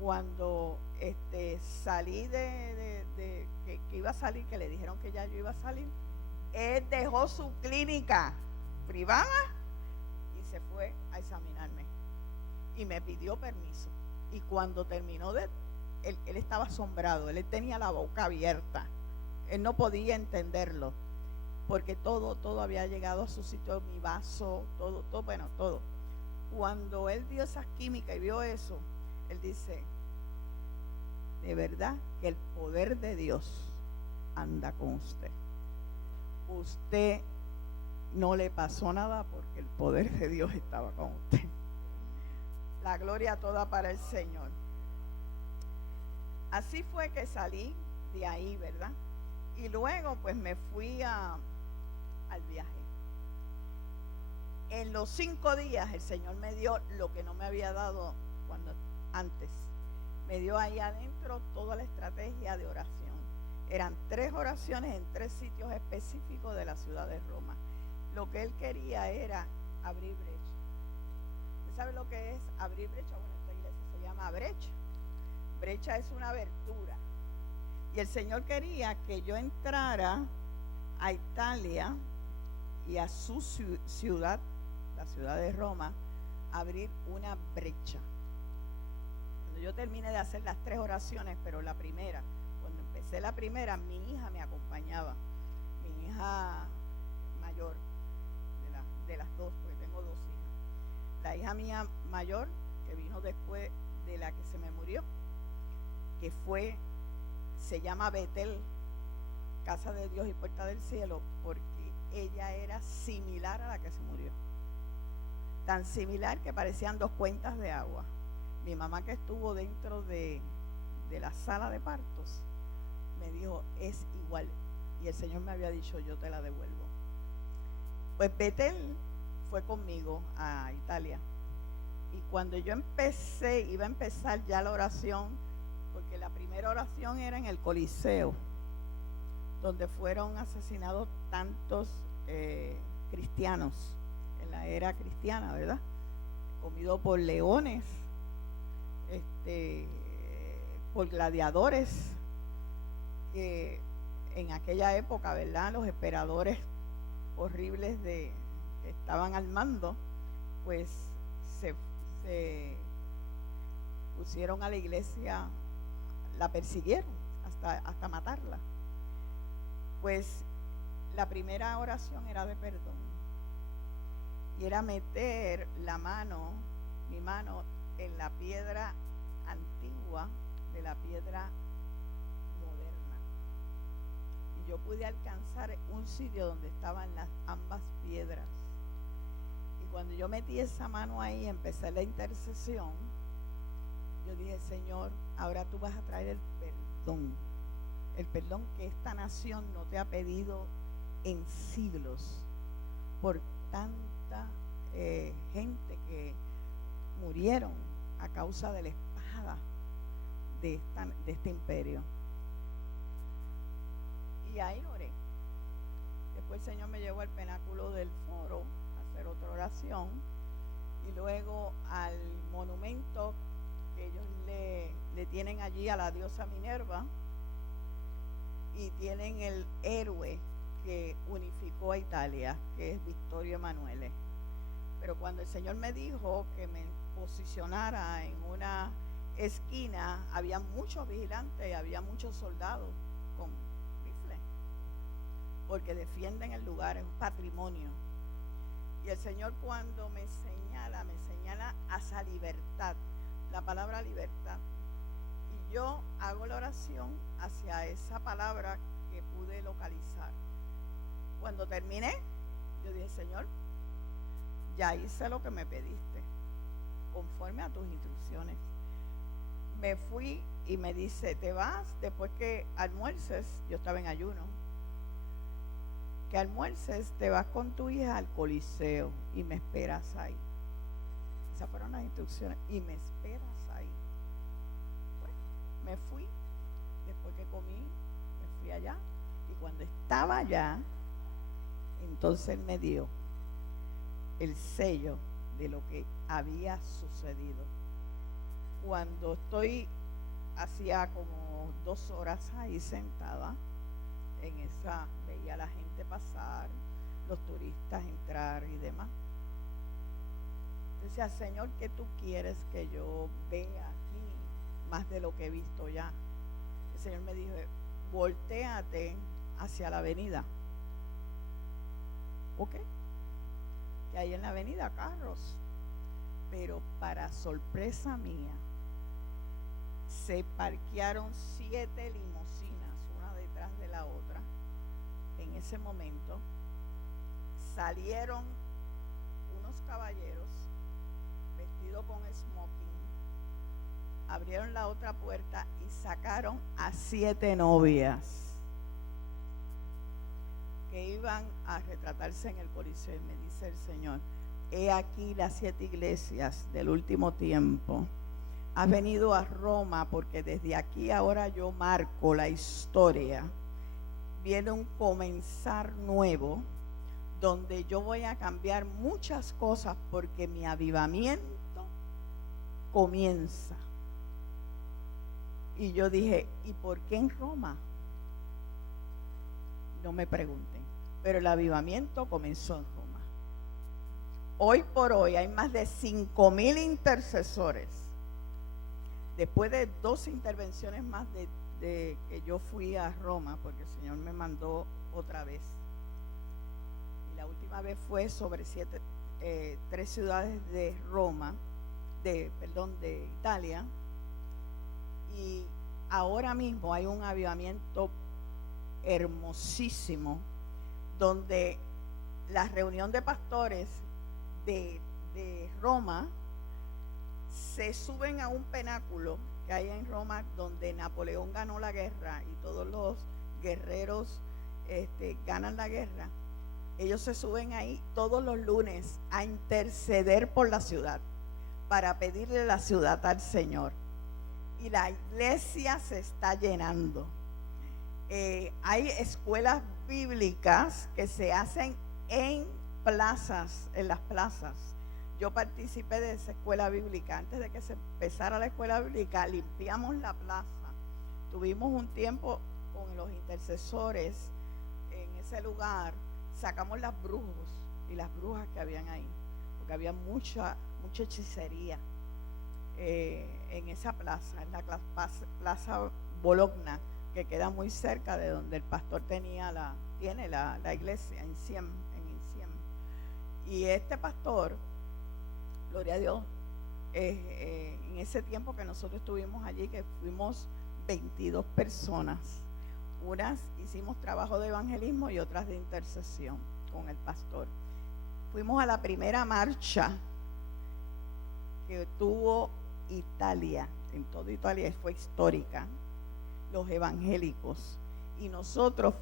Cuando salí que iba a salir, que le dijeron que ya yo iba a salir, él dejó su clínica privada y se fue a examinarme y me pidió permiso. Y cuando terminó él estaba asombrado, él tenía la boca abierta, él no podía entenderlo, porque todo había llegado a su sitio, mi vaso, todo. Cuando él vio esas químicas y vio eso, él dice, de verdad que el poder de Dios anda con usted. Usted no le pasó nada porque el poder de Dios estaba con usted. La gloria toda para el Señor. Así fue que salí de ahí, ¿verdad? Y luego pues me fui al viaje. En los 5 días el Señor me dio lo que no me había dado antes. Me dio ahí adentro toda la estrategia de oración. Eran 3 oraciones en 3 sitios específicos de la ciudad de Roma. Lo que él quería era abrir brecha. ¿Usted sabe lo que es abrir brecha? Bueno, esta iglesia se llama brecha. Brecha es una abertura. Y el Señor quería que yo entrara a Italia y a su ciudad, la ciudad de Roma, a abrir una brecha. Cuando yo terminé de hacer las 3 oraciones, pero la primera, cuando empecé la primera, mi hija me acompañaba. Mi hija mayor, de las 2, porque tengo 2 hijas. La hija mía mayor, que vino después de la que se me murió, que se llama Betel, Casa de Dios y Puerta del Cielo, porque ella era similar a la que se murió. Tan similar que parecían 2 cuentas de agua. Mi mamá, que estuvo dentro de la sala de partos, me dijo, es igual. Y el Señor me había dicho, yo te la devuelvo. Pues Betel fue conmigo a Italia. Y cuando yo iba a empezar ya la oración, porque la primera oración era en el Coliseo, donde fueron asesinados tantos cristianos en la era cristiana, ¿verdad? Comido por leones, por gladiadores, en aquella época, ¿verdad? Los emperadores horribles que estaban al mando, pues se pusieron a la iglesia, la persiguieron hasta matarla. Pues la primera oración era de perdón, y era meter mi mano en la piedra antigua de la piedra moderna, y yo pude alcanzar un sitio donde estaban ambas piedras. Y cuando yo metí esa mano ahí, empecé la intercesión. Yo dije, Señor, ahora tú vas a traer el perdón que esta nación no te ha pedido en siglos, por tanta gente que murieron a causa de la espada de este imperio. Y ahí oré. Después el Señor me llevó al pináculo del foro a hacer otra oración, y luego al monumento que ellos le tienen allí a la diosa Minerva, y tienen el héroe que unificó a Italia, que es Vittorio Emanuele. Pero cuando el Señor me dijo que me posicionara en una esquina, había muchos vigilantes y había muchos soldados con rifles, porque defienden el lugar, es un patrimonio. Y el Señor, cuando me señala hacia libertad, la palabra libertad. Y yo hago la oración hacia esa palabra que pude localizar. Cuando terminé, yo dije, Señor, ya hice lo que me pediste, conforme a tus instrucciones. Me fui y me dice, te vas después que almuerces. Yo estaba en ayuno. Que almuerces, te vas con tu hija al Coliseo y me esperas ahí. Esas fueron las instrucciones. Y me esperas ahí. Pues, me fui. Después que comí, me fui allá. Y cuando estaba allá, entonces él me dio el sello de lo que había sucedido. Cuando hacía como 2 horas ahí sentada, veía a la gente pasar, los turistas entrar y demás. Decía, Señor, ¿qué tú quieres que yo vea aquí más de lo que he visto ya? El Señor me dijo, voltéate hacia la avenida. ¿Ok? Que hay en la avenida carros, pero para sorpresa mía, se parquearon 7 limusinas, una detrás de la otra. En ese momento salieron unos caballeros vestidos con smoking, abrieron la otra puerta y sacaron a 7 novias. que iban a retratarse en el Coliseo. Me dice el Señor: he aquí las 7 iglesias del último tiempo. Has venido a Roma porque desde aquí ahora yo marco la historia. Viene un comenzar nuevo donde yo voy a cambiar muchas cosas porque mi avivamiento comienza. Y yo dije: ¿y por qué en Roma? No me pregunten, pero el avivamiento comenzó en Roma. Hoy por hoy hay más de 5,000 intercesores. Después de 2 intervenciones más de que yo fui a Roma, porque el Señor me mandó otra vez. Y la última vez fue sobre 3 ciudades de de Italia. Y ahora mismo hay un avivamiento hermosísimo donde la reunión de pastores de Roma se suben a un penáculo que hay en Roma donde Napoleón ganó la guerra y todos los guerreros ganan la guerra. Ellos se suben ahí todos los lunes a interceder por la ciudad, para pedirle la ciudad al Señor. Y la iglesia se está llenando. Hay escuelas bíblicas que se hacen en plazas, en las plazas. Yo participé de esa escuela bíblica. Antes de que se empezara la escuela bíblica, limpiamos la plaza. Tuvimos un tiempo con los intercesores en ese lugar. Sacamos las brujos y las brujas que habían ahí, porque había mucha hechicería en esa plaza, en la plaza Bologna, que queda muy cerca de donde el pastor tiene la iglesia, en Inciem. Y este pastor, gloria a Dios, en ese tiempo que nosotros estuvimos allí, que fuimos 22 personas, unas hicimos trabajo de evangelismo y otras de intercesión con el pastor. Fuimos a la primera marcha que tuvo Italia, en toda Italia, fue histórica, los evangélicos, y nosotros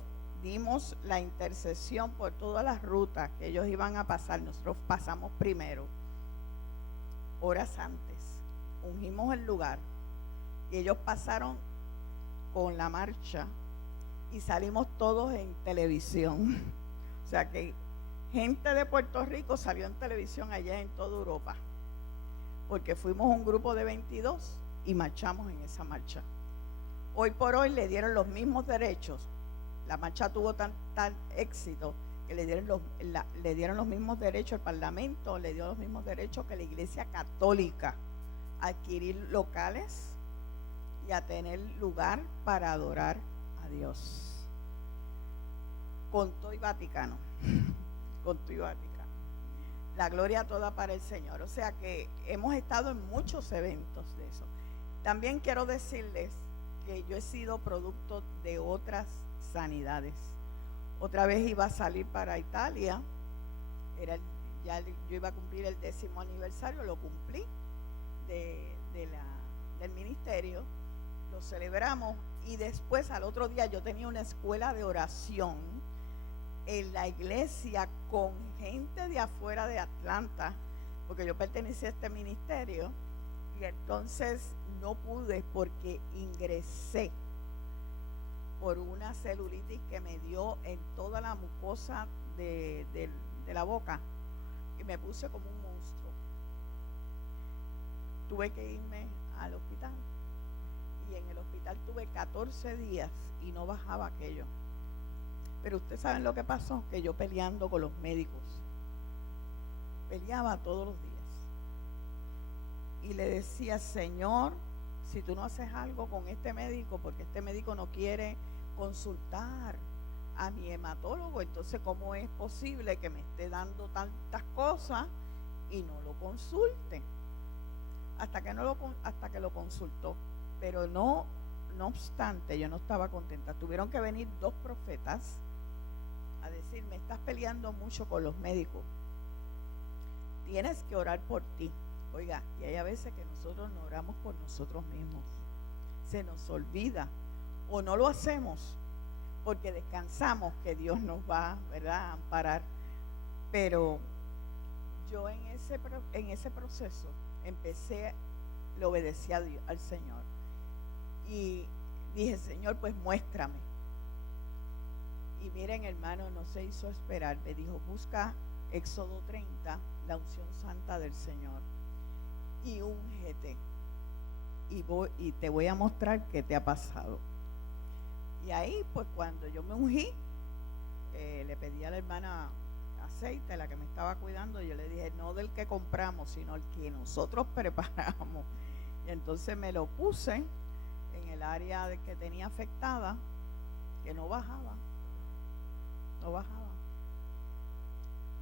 dimos la intercesión por todas las rutas que ellos iban a pasar. Nosotros pasamos primero, horas antes, ungimos el lugar y ellos pasaron con la marcha y salimos todos en televisión. O sea que gente de Puerto Rico salió en televisión allá en toda Europa, porque fuimos un grupo de 22 y marchamos en esa marcha. Hoy por hoy le dieron los mismos derechos. La marcha tuvo tan éxito que le dieron los mismos derechos al Parlamento, le dio los mismos derechos que la Iglesia Católica, a adquirir locales y a tener lugar para adorar a Dios. Con todo y Vaticano. Con todo y Vaticano. La gloria toda para el Señor. O sea que hemos estado en muchos eventos de eso. También quiero decirles que yo he sido producto de otras sanidades. Otra vez iba a salir para Italia. Yo iba a cumplir el 10º aniversario, lo cumplí del ministerio, lo celebramos, y después al otro día yo tenía una escuela de oración en la iglesia con gente de afuera de Atlanta, porque yo pertenecía a este ministerio, y entonces no pude porque ingresé por una celulitis que me dio en toda la mucosa de la boca, y me puse como un monstruo. Tuve que irme al hospital, y en el hospital tuve 14 días y no bajaba aquello. Pero ustedes saben lo que pasó, que yo peleando con los médicos, peleaba todos los días y le decía: Señor, si tú no haces algo con este médico, porque este médico no quiere consultar a mi hematólogo, entonces ¿cómo es posible que me esté dando tantas cosas y no lo consulte? Hasta que lo consultó, pero no obstante, yo no estaba contenta. Tuvieron que venir 2 profetas a decirme: estás peleando mucho con los médicos, tienes que orar por ti. Oiga, y hay a veces que nosotros no oramos por nosotros mismos, se nos olvida o no lo hacemos porque descansamos que Dios nos va, ¿verdad?, a amparar. Pero yo en ese proceso le obedecí al Señor y dije, Señor, pues muéstrame. Y miren, hermano, no se hizo esperar. Me dijo, busca Éxodo 30, la unción santa del Señor, y úngete. Y te voy a mostrar qué te ha pasado. Y ahí, pues cuando yo me ungí, le pedí a la hermana aceite, la que me estaba cuidando. Yo le dije, no del que compramos, sino el que nosotros preparamos. Y entonces me lo puse en el área que tenía afectada, que no bajaba.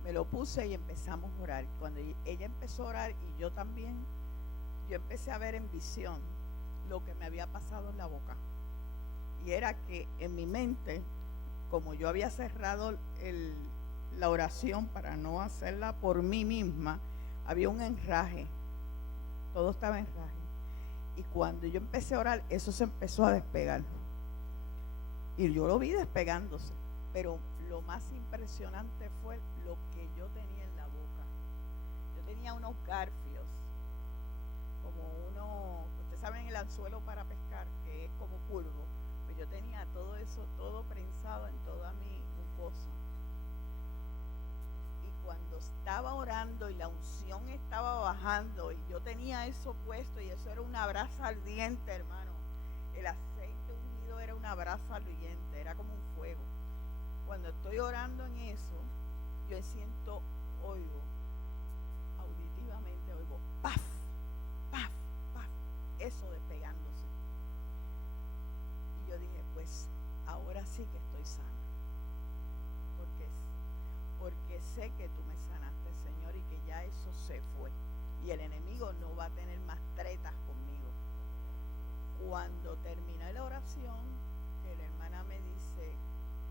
Me lo puse y empezamos a orar. Cuando ella empezó a orar y yo también, yo empecé a ver en visión lo que me había pasado en la boca. Y era que en mi mente, como yo había cerrado la oración para no hacerla por mí misma, había un enraje. Todo estaba en enraje. Y cuando yo empecé a orar, eso se empezó a despegar. Y yo lo vi despegándose. Pero lo más impresionante fue lo que yo tenía en la boca. Yo tenía unos garfios, como ustedes saben, el anzuelo para pescar, que es como pulvo. Pues yo tenía todo eso, todo prensado en toda mi mucosa. Y cuando estaba orando y la unción estaba bajando y yo tenía eso puesto, y eso era una brasa ardiente, hermano. El aceite ungido era una brasa ardiente, era como un fuego. Cuando estoy orando en eso, yo siento, auditivamente oigo, paf, paf, paf, eso despegándose. Y yo dije, pues ahora sí que estoy sana, porque sé que tú me sanaste, Señor, y que ya eso se fue. Y el enemigo no va a tener más tretas conmigo. Cuando terminé la oración, que la hermana me dice,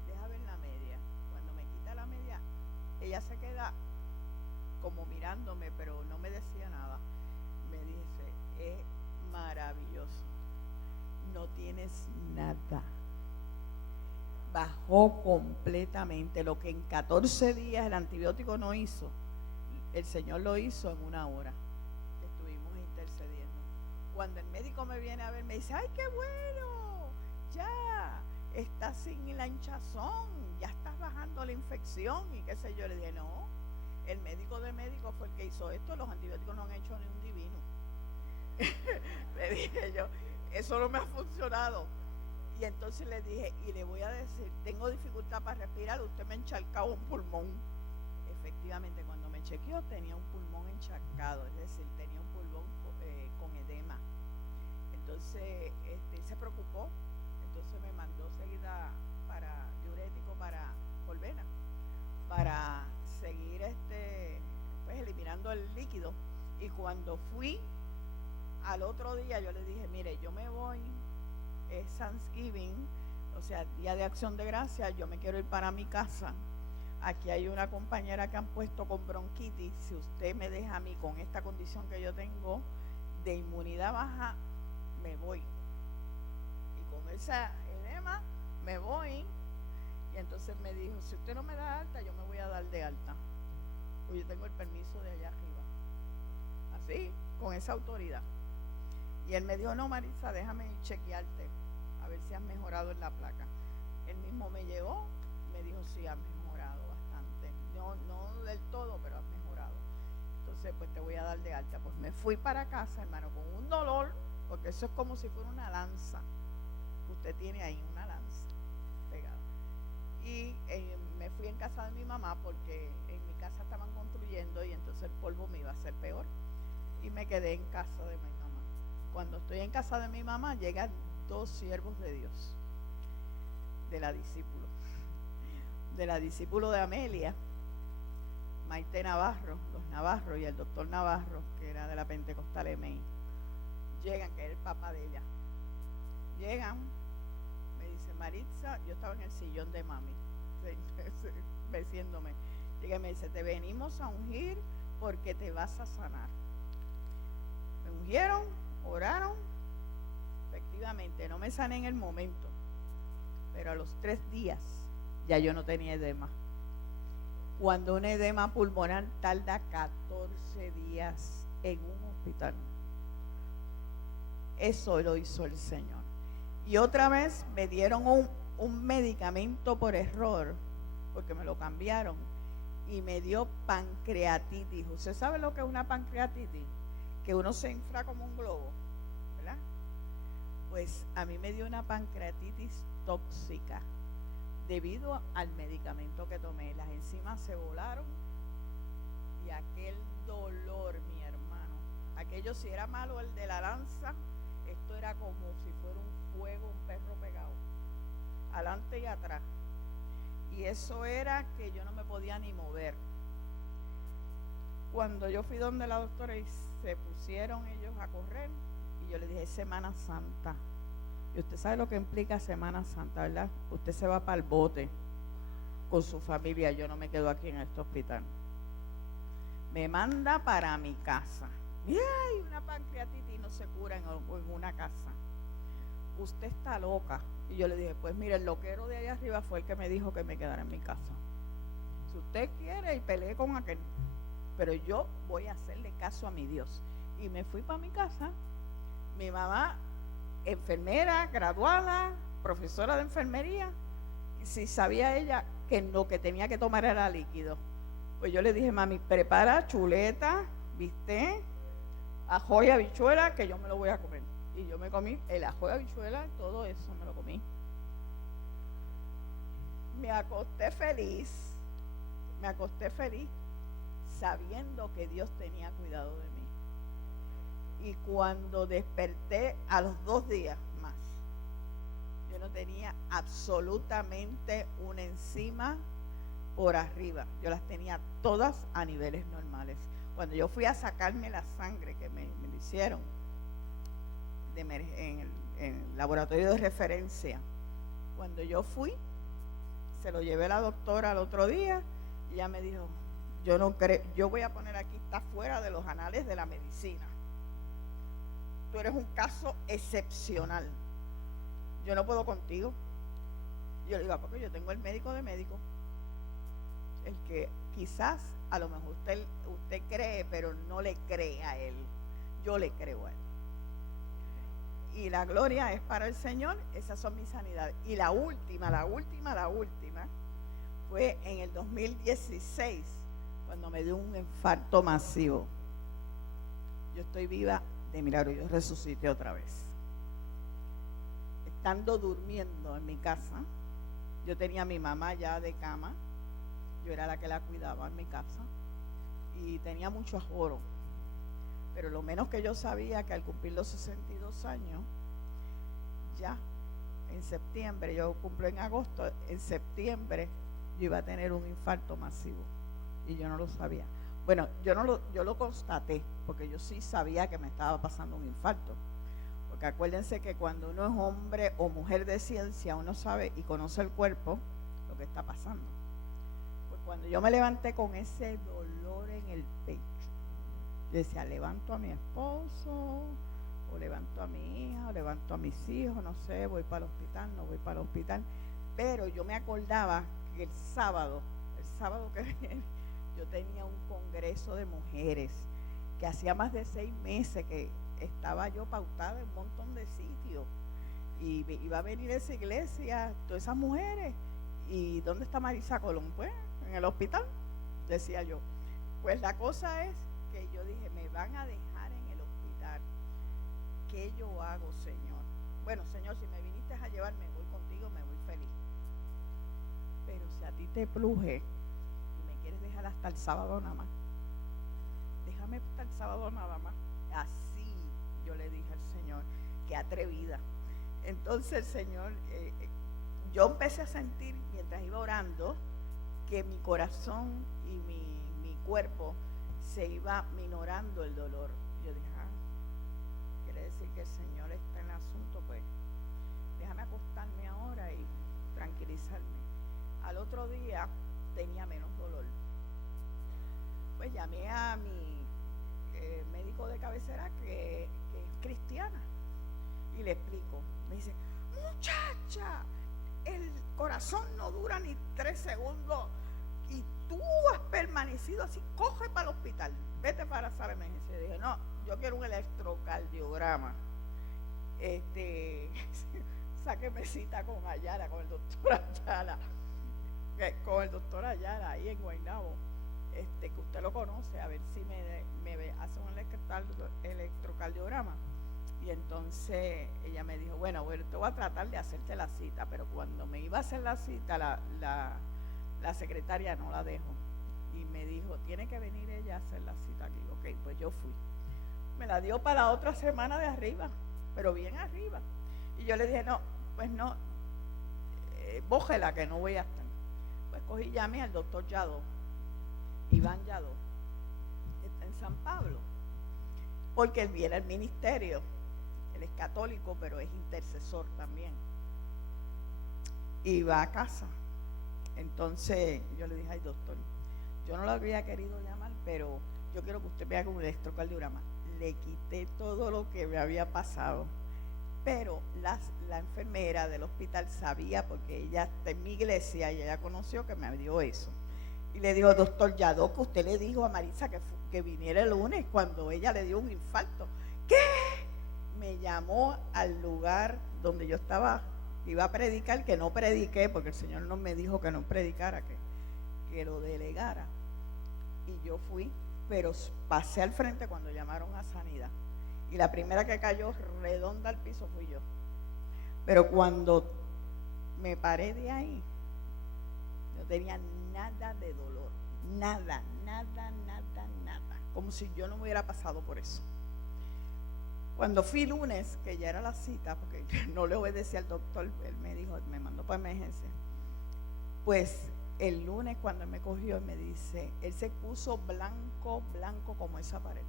deja ver la media. Cuando me quita la media, ella se queda como mirándome, pero no me decía nada. Me dice, es maravilloso, no tienes nada. Bajó completamente. Lo que en 14 días el antibiótico no hizo, el Señor lo hizo en 1 hora. Estuvimos intercediendo. Cuando el médico me viene a ver, me dice, ¡ay, qué bueno! Ya estás sin la hinchazón, ya estás bajando la infección y qué sé yo. Le dije, no, el médico de médicos fue el que hizo esto, los antibióticos no han hecho ni un divino. Le dije yo, eso no me ha funcionado. Y entonces le dije, y le voy a decir, tengo dificultad para respirar, usted me ha encharcado un pulmón. Efectivamente, cuando me chequeó tenía un pulmón encharcado, es decir, tenía un pulmón con edema. Entonces se preocupó. Entonces me mandó seguida para diurético, para Volvena, para seguir pues eliminando el líquido. Y cuando fui al otro día, yo le dije, mire, yo me voy, es Thanksgiving, o sea, Día de Acción de Gracias, yo me quiero ir para mi casa. Aquí hay una compañera que han puesto con bronquitis. Si usted me deja a mí con esta condición que yo tengo de inmunidad baja, me voy. Y con esa edema me voy. Y entonces me dijo, si usted no me da alta, yo me voy a dar de alta. Pues yo tengo el permiso de allá arriba. Así, con esa autoridad. Y él me dijo, no, Maritza, déjame chequearte, a ver si has mejorado en la placa. Él mismo me llegó, me dijo, sí, has mejorado bastante. No del todo, pero has mejorado. Entonces, pues te voy a dar de alta. Pues me fui para casa, hermano, con un dolor, porque eso es como si fuera una lanza. Usted tiene ahí una lanza pegada. Y me fui en casa de mi mamá, porque en mi casa estaban construyendo y entonces el polvo me iba a hacer peor. Y me quedé en casa de mi mamá. Cuando estoy en casa de mi mamá, llegan 2 siervos de Dios, de la discípulo de Amelia, Maite Navarro, los Navarro y el doctor Navarro, que era de la Pentecostal MI. Llegan, que es el papá de ella. Llegan, me dice, Maritza, yo estaba en el sillón de mami, besiéndome. Llega y me dice, te venimos a ungir porque te vas a sanar. Me ungieron, oraron, efectivamente, no me sané en el momento, pero a los 3 días ya yo no tenía edema. Cuando un edema pulmonar tarda 14 días en un hospital. Eso lo hizo el Señor. Y otra vez me dieron un medicamento por error, porque me lo cambiaron, y me dio pancreatitis. ¿Usted sabe lo que es una pancreatitis? Que uno se infla como un globo, ¿verdad? Pues a mí me dio una pancreatitis tóxica debido al medicamento que tomé. Las enzimas se volaron y aquel dolor, mi hermano, aquello si era malo el de la lanza, esto era como si fuera un fuego, un perro pegado, adelante y atrás. Y eso era que yo no me podía ni mover. Cuando yo fui donde la doctora y se pusieron ellos a correr, y yo le dije, Semana Santa. Y usted sabe lo que implica Semana Santa, ¿verdad? Usted se va para el bote con su familia, yo no me quedo aquí en este hospital. Me manda para mi casa. Mira, hay una pancreatitis no se cura en una casa. Usted está loca. Y yo le dije, pues mire, el loquero de allá arriba fue el que me dijo que me quedara en mi casa. Si usted quiere, y pelee con aquel, pero yo voy a hacerle caso a mi Dios. Y me fui para mi casa. Mi mamá, enfermera, graduada, profesora de enfermería, y si sabía ella que lo que tenía que tomar era líquido. Pues yo le dije, mami, prepara chuleta, bistec, ajo y habichuela, que yo me lo voy a comer. Y yo me comí el ajo y habichuela, todo eso me lo comí. Me acosté feliz sabiendo que Dios tenía cuidado de mí. Y cuando desperté a los 2 días más, yo no tenía absolutamente una enzima por arriba. Yo las tenía todas a niveles normales. Cuando yo fui a sacarme la sangre que me lo hicieron en el laboratorio de referencia, cuando yo fui, se lo llevé a la doctora al otro día y ella me dijo, yo no creo, yo voy a poner aquí, está fuera de los anales de la medicina. Tú eres un caso excepcional. Yo no puedo contigo. Yo le digo, porque yo tengo el médico de médicos, el que quizás a lo mejor usted cree, pero no le cree a él. Yo le creo a él. Y la gloria es para el Señor. Esas son mis sanidades. Y la última fue en el 2016, cuando me dio un infarto masivo. Yo estoy viva de milagro, yo resucité otra vez. Estando durmiendo en mi casa, yo tenía a mi mamá ya de cama, yo era la que la cuidaba en mi casa, y tenía mucho ajoro. Pero lo menos que yo sabía que al cumplir los 62 años, ya en septiembre, yo cumplo en agosto, en septiembre yo iba a tener un infarto masivo y yo no lo sabía. Bueno, yo lo constaté porque yo sí sabía que me estaba pasando un infarto. Porque acuérdense que cuando uno es hombre o mujer de ciencia, uno sabe y conoce el cuerpo lo que está pasando. Pues cuando yo me levanté con ese dolor en el pecho, yo decía, levanto a mi esposo, o levanto a mi hija, o levanto a mis hijos, no sé, voy para el hospital, no voy para el hospital. Pero yo me acordaba que el sábado que viene, yo tenía un congreso de mujeres, que hacía más de 6 meses que estaba yo pautada en un montón de sitios. Y iba a venir esa iglesia, todas esas mujeres. ¿Y dónde está Marisa Colón? Pues, en el hospital, decía yo. Pues la cosa es que yo dije, me van a dejar en el hospital. ¿Qué yo hago, Señor? Bueno, Señor, si me viniste a llevar, me voy contigo, me voy feliz. Pero si a ti te pluje y me quieres dejar hasta el sábado nada más, déjame hasta el sábado nada más. Así yo le dije al Señor, qué atrevida. Entonces el Señor, yo empecé a sentir mientras iba orando que mi corazón y mi cuerpo se iba minorando el dolor. Yo dije, quiere decir que el Señor está en el asunto, pues déjame acostarme ahora y tranquilizarme. Al otro día tenía menos dolor. Pues llamé a mi médico de cabecera que es cristiana y le explico. Me dice, muchacha, el corazón no dura ni 3 segundos y tú has permanecido así, coge para el hospital, vete para sala de emergencia. Y dije, no, yo quiero un electrocardiograma. Sáqueme cita con Ayala, con el doctor Ayala, ahí en Guaynabo, que usted lo conoce, a ver si me hace un electrocardiograma. Y entonces ella me dijo, bueno, te voy a tratar de hacerte la cita, pero cuando me iba a hacer la cita, la secretaria no la dejó. Y me dijo, tiene que venir ella a hacer la cita aquí. Ok, pues yo fui. Me la dio para la otra semana de arriba, pero bien arriba. Y yo le dije, no, pues no, bójela que no voy a estar. Pues cogí, llamé al doctor Yadó, Iván Yadó, está en San Pablo, porque él viene al ministerio. Él es católico, pero es intercesor también. Y va a casa. Entonces yo le dije, ay doctor, yo no lo había querido llamar, pero yo quiero que usted vea con un electrocardiograma. Le quité todo lo que me había pasado. Pero la enfermera del hospital sabía, porque ella está en mi iglesia y ella conoció que me dio eso. Y le dijo, doctor Yadó, que usted le dijo a Marisa que viniera el lunes cuando ella le dio un infarto. ¿Qué? Me llamó al lugar donde yo estaba, iba a predicar, que no prediqué, porque el Señor no me dijo que no predicara, que lo delegara. Y yo fui, pero pasé al frente cuando llamaron a sanidad. Y la primera que cayó redonda al piso fui yo. Pero cuando me paré de ahí, no tenía nada de dolor. Nada. Como si yo no me hubiera pasado por eso. Cuando fui lunes, que ya era la cita, porque no le obedecí al doctor, él me dijo, me mandó para emergencia. Pues el lunes cuando él me cogió y me dice, él se puso blanco como esa pared.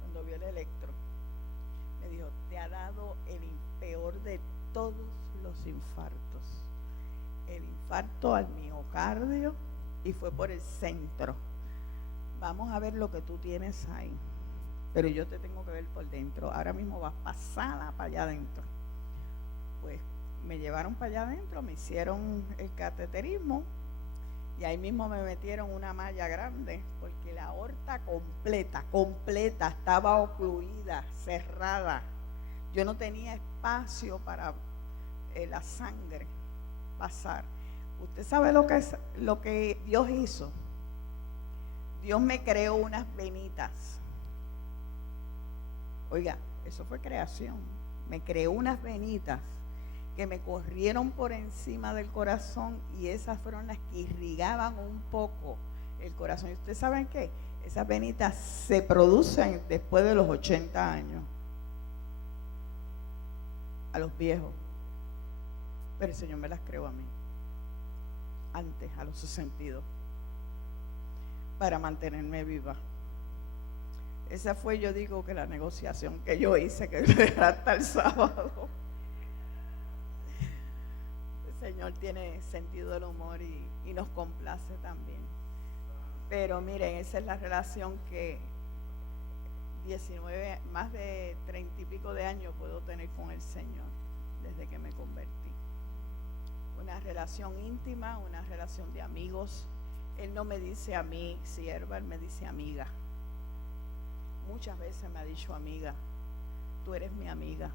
Cuando vio el electro, me dijo, te ha dado el peor de todos los infartos. El infarto al miocardio y fue por el centro. Vamos a ver lo que tú tienes ahí. Pero yo te tengo que ver por dentro. Ahora mismo vas pasada para allá adentro. Pues me llevaron para allá adentro, me hicieron el cateterismo y ahí mismo me metieron una malla grande porque la aorta completa estaba ocluida, cerrada. Yo no tenía espacio para la sangre pasar. Usted sabe lo que Dios hizo. Dios me creó unas venitas. Oiga, eso fue creación. Me creó unas venitas que me corrieron por encima del corazón y esas fueron las que irrigaban un poco el corazón. ¿Y ustedes saben qué? Esas venitas se producen después de los 80 años. A los viejos. Pero el Señor me las creó a mí. Antes, a los 62. Para mantenerme viva. Esa fue, yo digo, que la negociación que yo hice, que era hasta el sábado. El Señor tiene sentido del humor y nos complace también. Pero miren, esa es la relación que 19, más de 30 y pico de años puedo tener con el Señor desde que me convertí. Una relación íntima, una relación de amigos. Él no me dice a mí sierva, Él me dice amiga. Muchas veces me ha dicho amiga, tú eres mi amiga.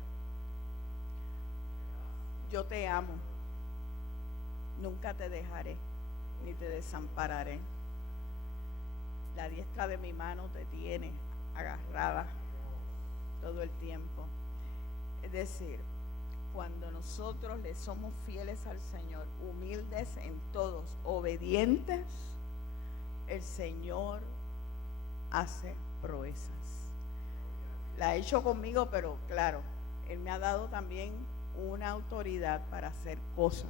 Yo te amo. Nunca te dejaré, ni te desampararé. La diestra de mi mano te tiene agarrada todo el tiempo. Es decir, cuando nosotros le somos fieles al Señor, humildes en todos, obedientes, el Señor hace proezas. La ha hecho conmigo, pero claro, Él me ha dado también una autoridad para hacer cosas.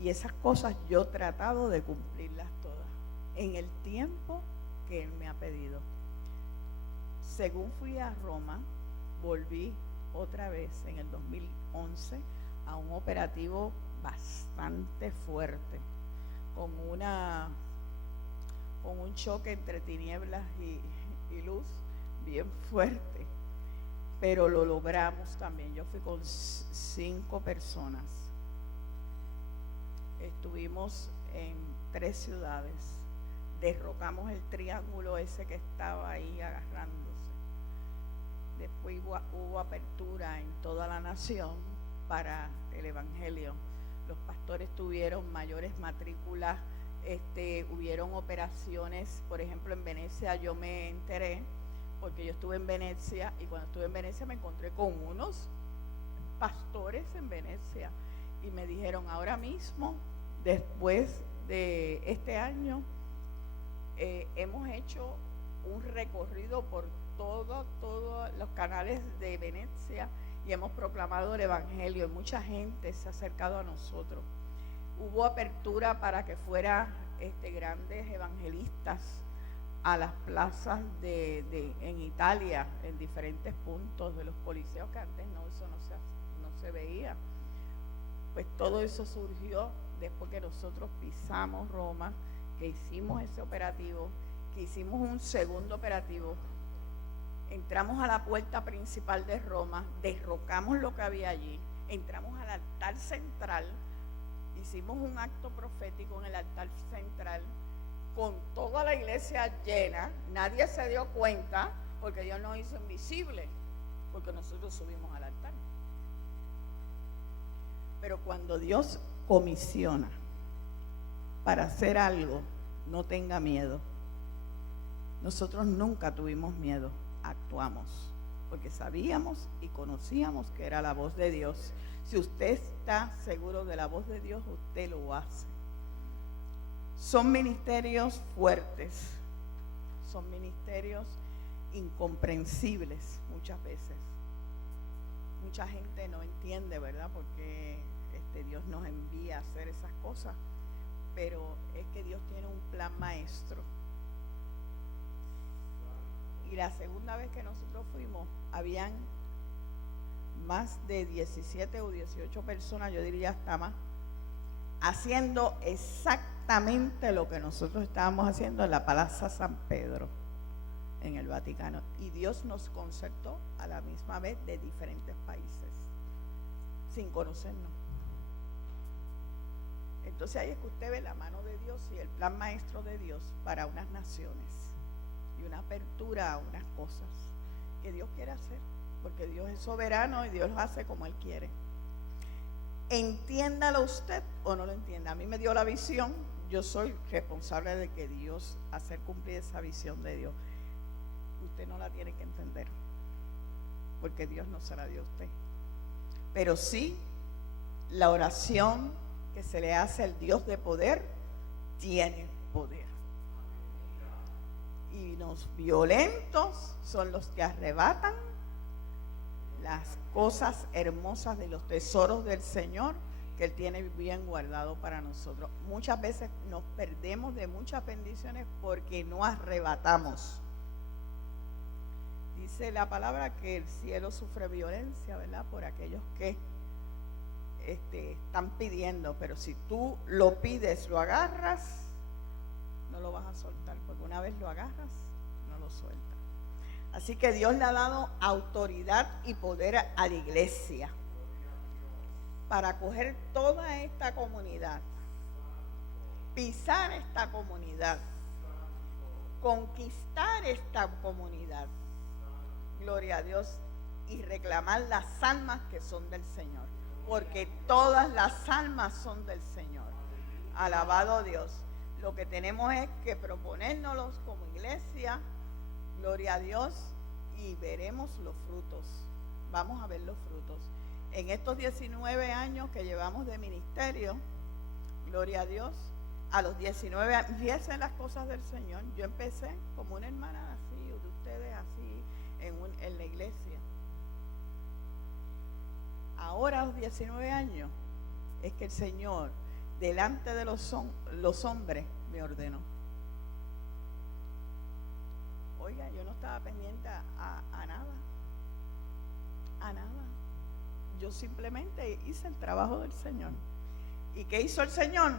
Y esas cosas yo he tratado de cumplirlas todas en el tiempo que Él me ha pedido. Según fui a Roma, volví otra vez en el 2011 a un operativo bastante fuerte, con un choque entre tinieblas y luz bien fuerte, pero lo logramos también. Yo fui con 5 personas. Estuvimos en 3 ciudades. Derrocamos el triángulo ese que estaba ahí agarrándose. Después hubo apertura en toda la nación para el evangelio. Los pastores tuvieron mayores matrículas, hubieron operaciones. Por ejemplo, en Venecia yo me enteré, porque yo estuve en Venecia, y cuando estuve en Venecia me encontré con unos pastores en Venecia y me dijeron: ahora mismo, después de este año, hemos hecho un recorrido por todos los canales de Venecia y hemos proclamado el evangelio, y mucha gente se ha acercado a nosotros. Hubo apertura para que fueran grandes evangelistas a las plazas en Italia, en diferentes puntos de los coliseos, que antes eso no se veía. Pues todo eso surgió después que nosotros pisamos Roma, que hicimos ese operativo, que hicimos un segundo operativo. Entramos a la puerta principal de Roma, derrocamos lo que había allí, entramos al altar central, hicimos un acto profético en el altar central, con toda la iglesia llena. Nadie se dio cuenta, porque Dios nos hizo invisible, porque nosotros subimos al altar. Pero cuando Dios comisiona para hacer algo, no tenga miedo. Nosotros nunca tuvimos miedo, actuamos, porque sabíamos y conocíamos que era la voz de Dios. Si usted está seguro de la voz de Dios, usted lo hace. Son ministerios fuertes, son ministerios incomprensibles muchas veces. Mucha gente no entiende, ¿verdad?, porque Dios nos envía a hacer esas cosas, pero es que Dios tiene un plan maestro. Y la segunda vez que nosotros fuimos, habían más de 17 o 18 personas, yo diría hasta más, haciendo exactamente lo que nosotros estábamos haciendo en la Plaza San Pedro, en el Vaticano. Y Dios nos concertó a la misma vez de diferentes países, sin conocernos. Entonces ahí es que usted ve la mano de Dios y el plan maestro de Dios para unas naciones y una apertura a unas cosas que Dios quiere hacer, porque Dios es soberano y Dios lo hace como Él quiere. Entiéndalo usted o no lo entienda. A mí me dio la visión, yo soy responsable de que Dios hacer cumplir esa visión de Dios. Usted no la tiene que entender, porque Dios no se la dio a usted. Pero sí, la oración que se le hace al Dios de poder tiene poder. Y los violentos son los que arrebatan las cosas hermosas de los tesoros del Señor que Él tiene bien guardado para nosotros. Muchas veces nos perdemos de muchas bendiciones porque no arrebatamos. Dice la palabra que el cielo sufre violencia, ¿verdad?, por aquellos que están pidiendo, pero si tú lo pides, lo agarras, no lo vas a soltar, porque una vez lo agarras, no lo sueltas. Así que Dios le ha dado autoridad y poder a la iglesia para coger toda esta comunidad, pisar esta comunidad, conquistar esta comunidad, gloria a Dios, y reclamar las almas que son del Señor, porque todas las almas son del Señor. Alabado Dios. Lo que tenemos es que proponérnoslos como iglesia, gloria a Dios, y veremos los frutos. Vamos a ver los frutos. En estos 19 años que llevamos de ministerio, gloria a Dios, a los 19 años, fíjense las cosas del Señor. Yo empecé como una hermana así, de ustedes así, en la iglesia. Ahora a los 19 años es que el Señor, delante de los hombres, me ordenó. Oiga, yo no estaba pendiente a nada, a nada. Yo simplemente hice el trabajo del Señor. ¿Y qué hizo el Señor?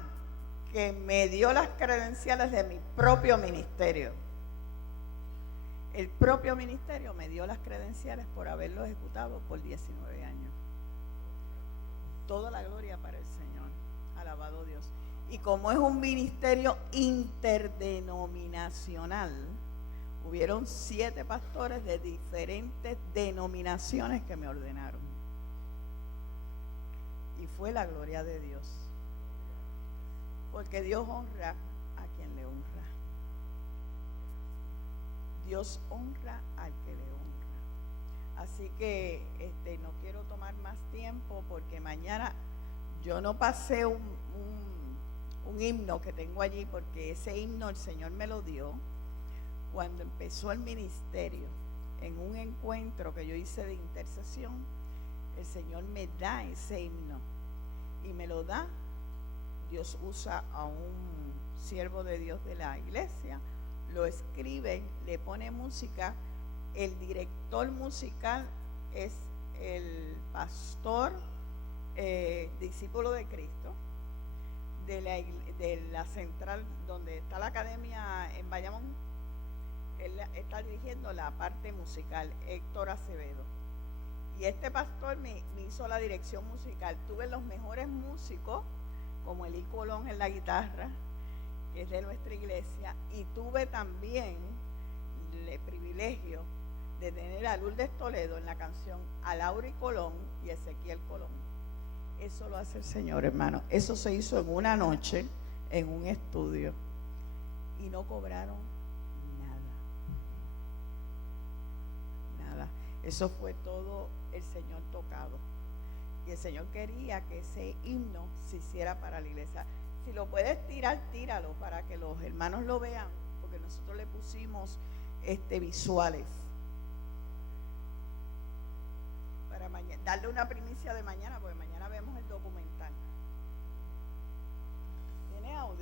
Que me dio las credenciales de mi propio ministerio. El propio ministerio me dio las credenciales por haberlo ejecutado por 19 años. Toda la gloria para el Señor. Alabado Dios. Y como es un ministerio interdenominacional, hubieron 7 pastores de diferentes denominaciones que me ordenaron. Y fue la gloria de Dios. Porque Dios honra a quien le honra. Dios honra al que le honra. Así que no quiero tomar más tiempo porque mañana yo no pasé un himno que tengo allí, porque ese himno el Señor me lo dio cuando empezó el ministerio. En un encuentro que yo hice de intercesión, el Señor me da ese himno y me lo da. Dios usa a un siervo de Dios de la iglesia, lo escribe, le pone música. El director musical es el pastor discípulo de Cristo de la central donde está la academia en Bayamón. Él está dirigiendo la parte musical, Héctor Acevedo. Y este pastor me hizo la dirección musical. Tuve los mejores músicos, como Elí Colón en la guitarra, que es de nuestra iglesia, y tuve también el privilegio de tener a Lourdes Toledo en la canción, a Lauri Colón y Ezequiel Colón. Eso lo hace el Señor, hermano. Eso se hizo en una noche, en un estudio, y no cobraron nada. Eso fue todo el Señor tocado. Y el Señor quería que ese himno se hiciera para la iglesia. Si lo puedes tirar, tíralo para que los hermanos lo vean, porque nosotros le pusimos visuales para mañana, darle una primicia de mañana, porque mañana vemos el documental. ¿Tiene audio?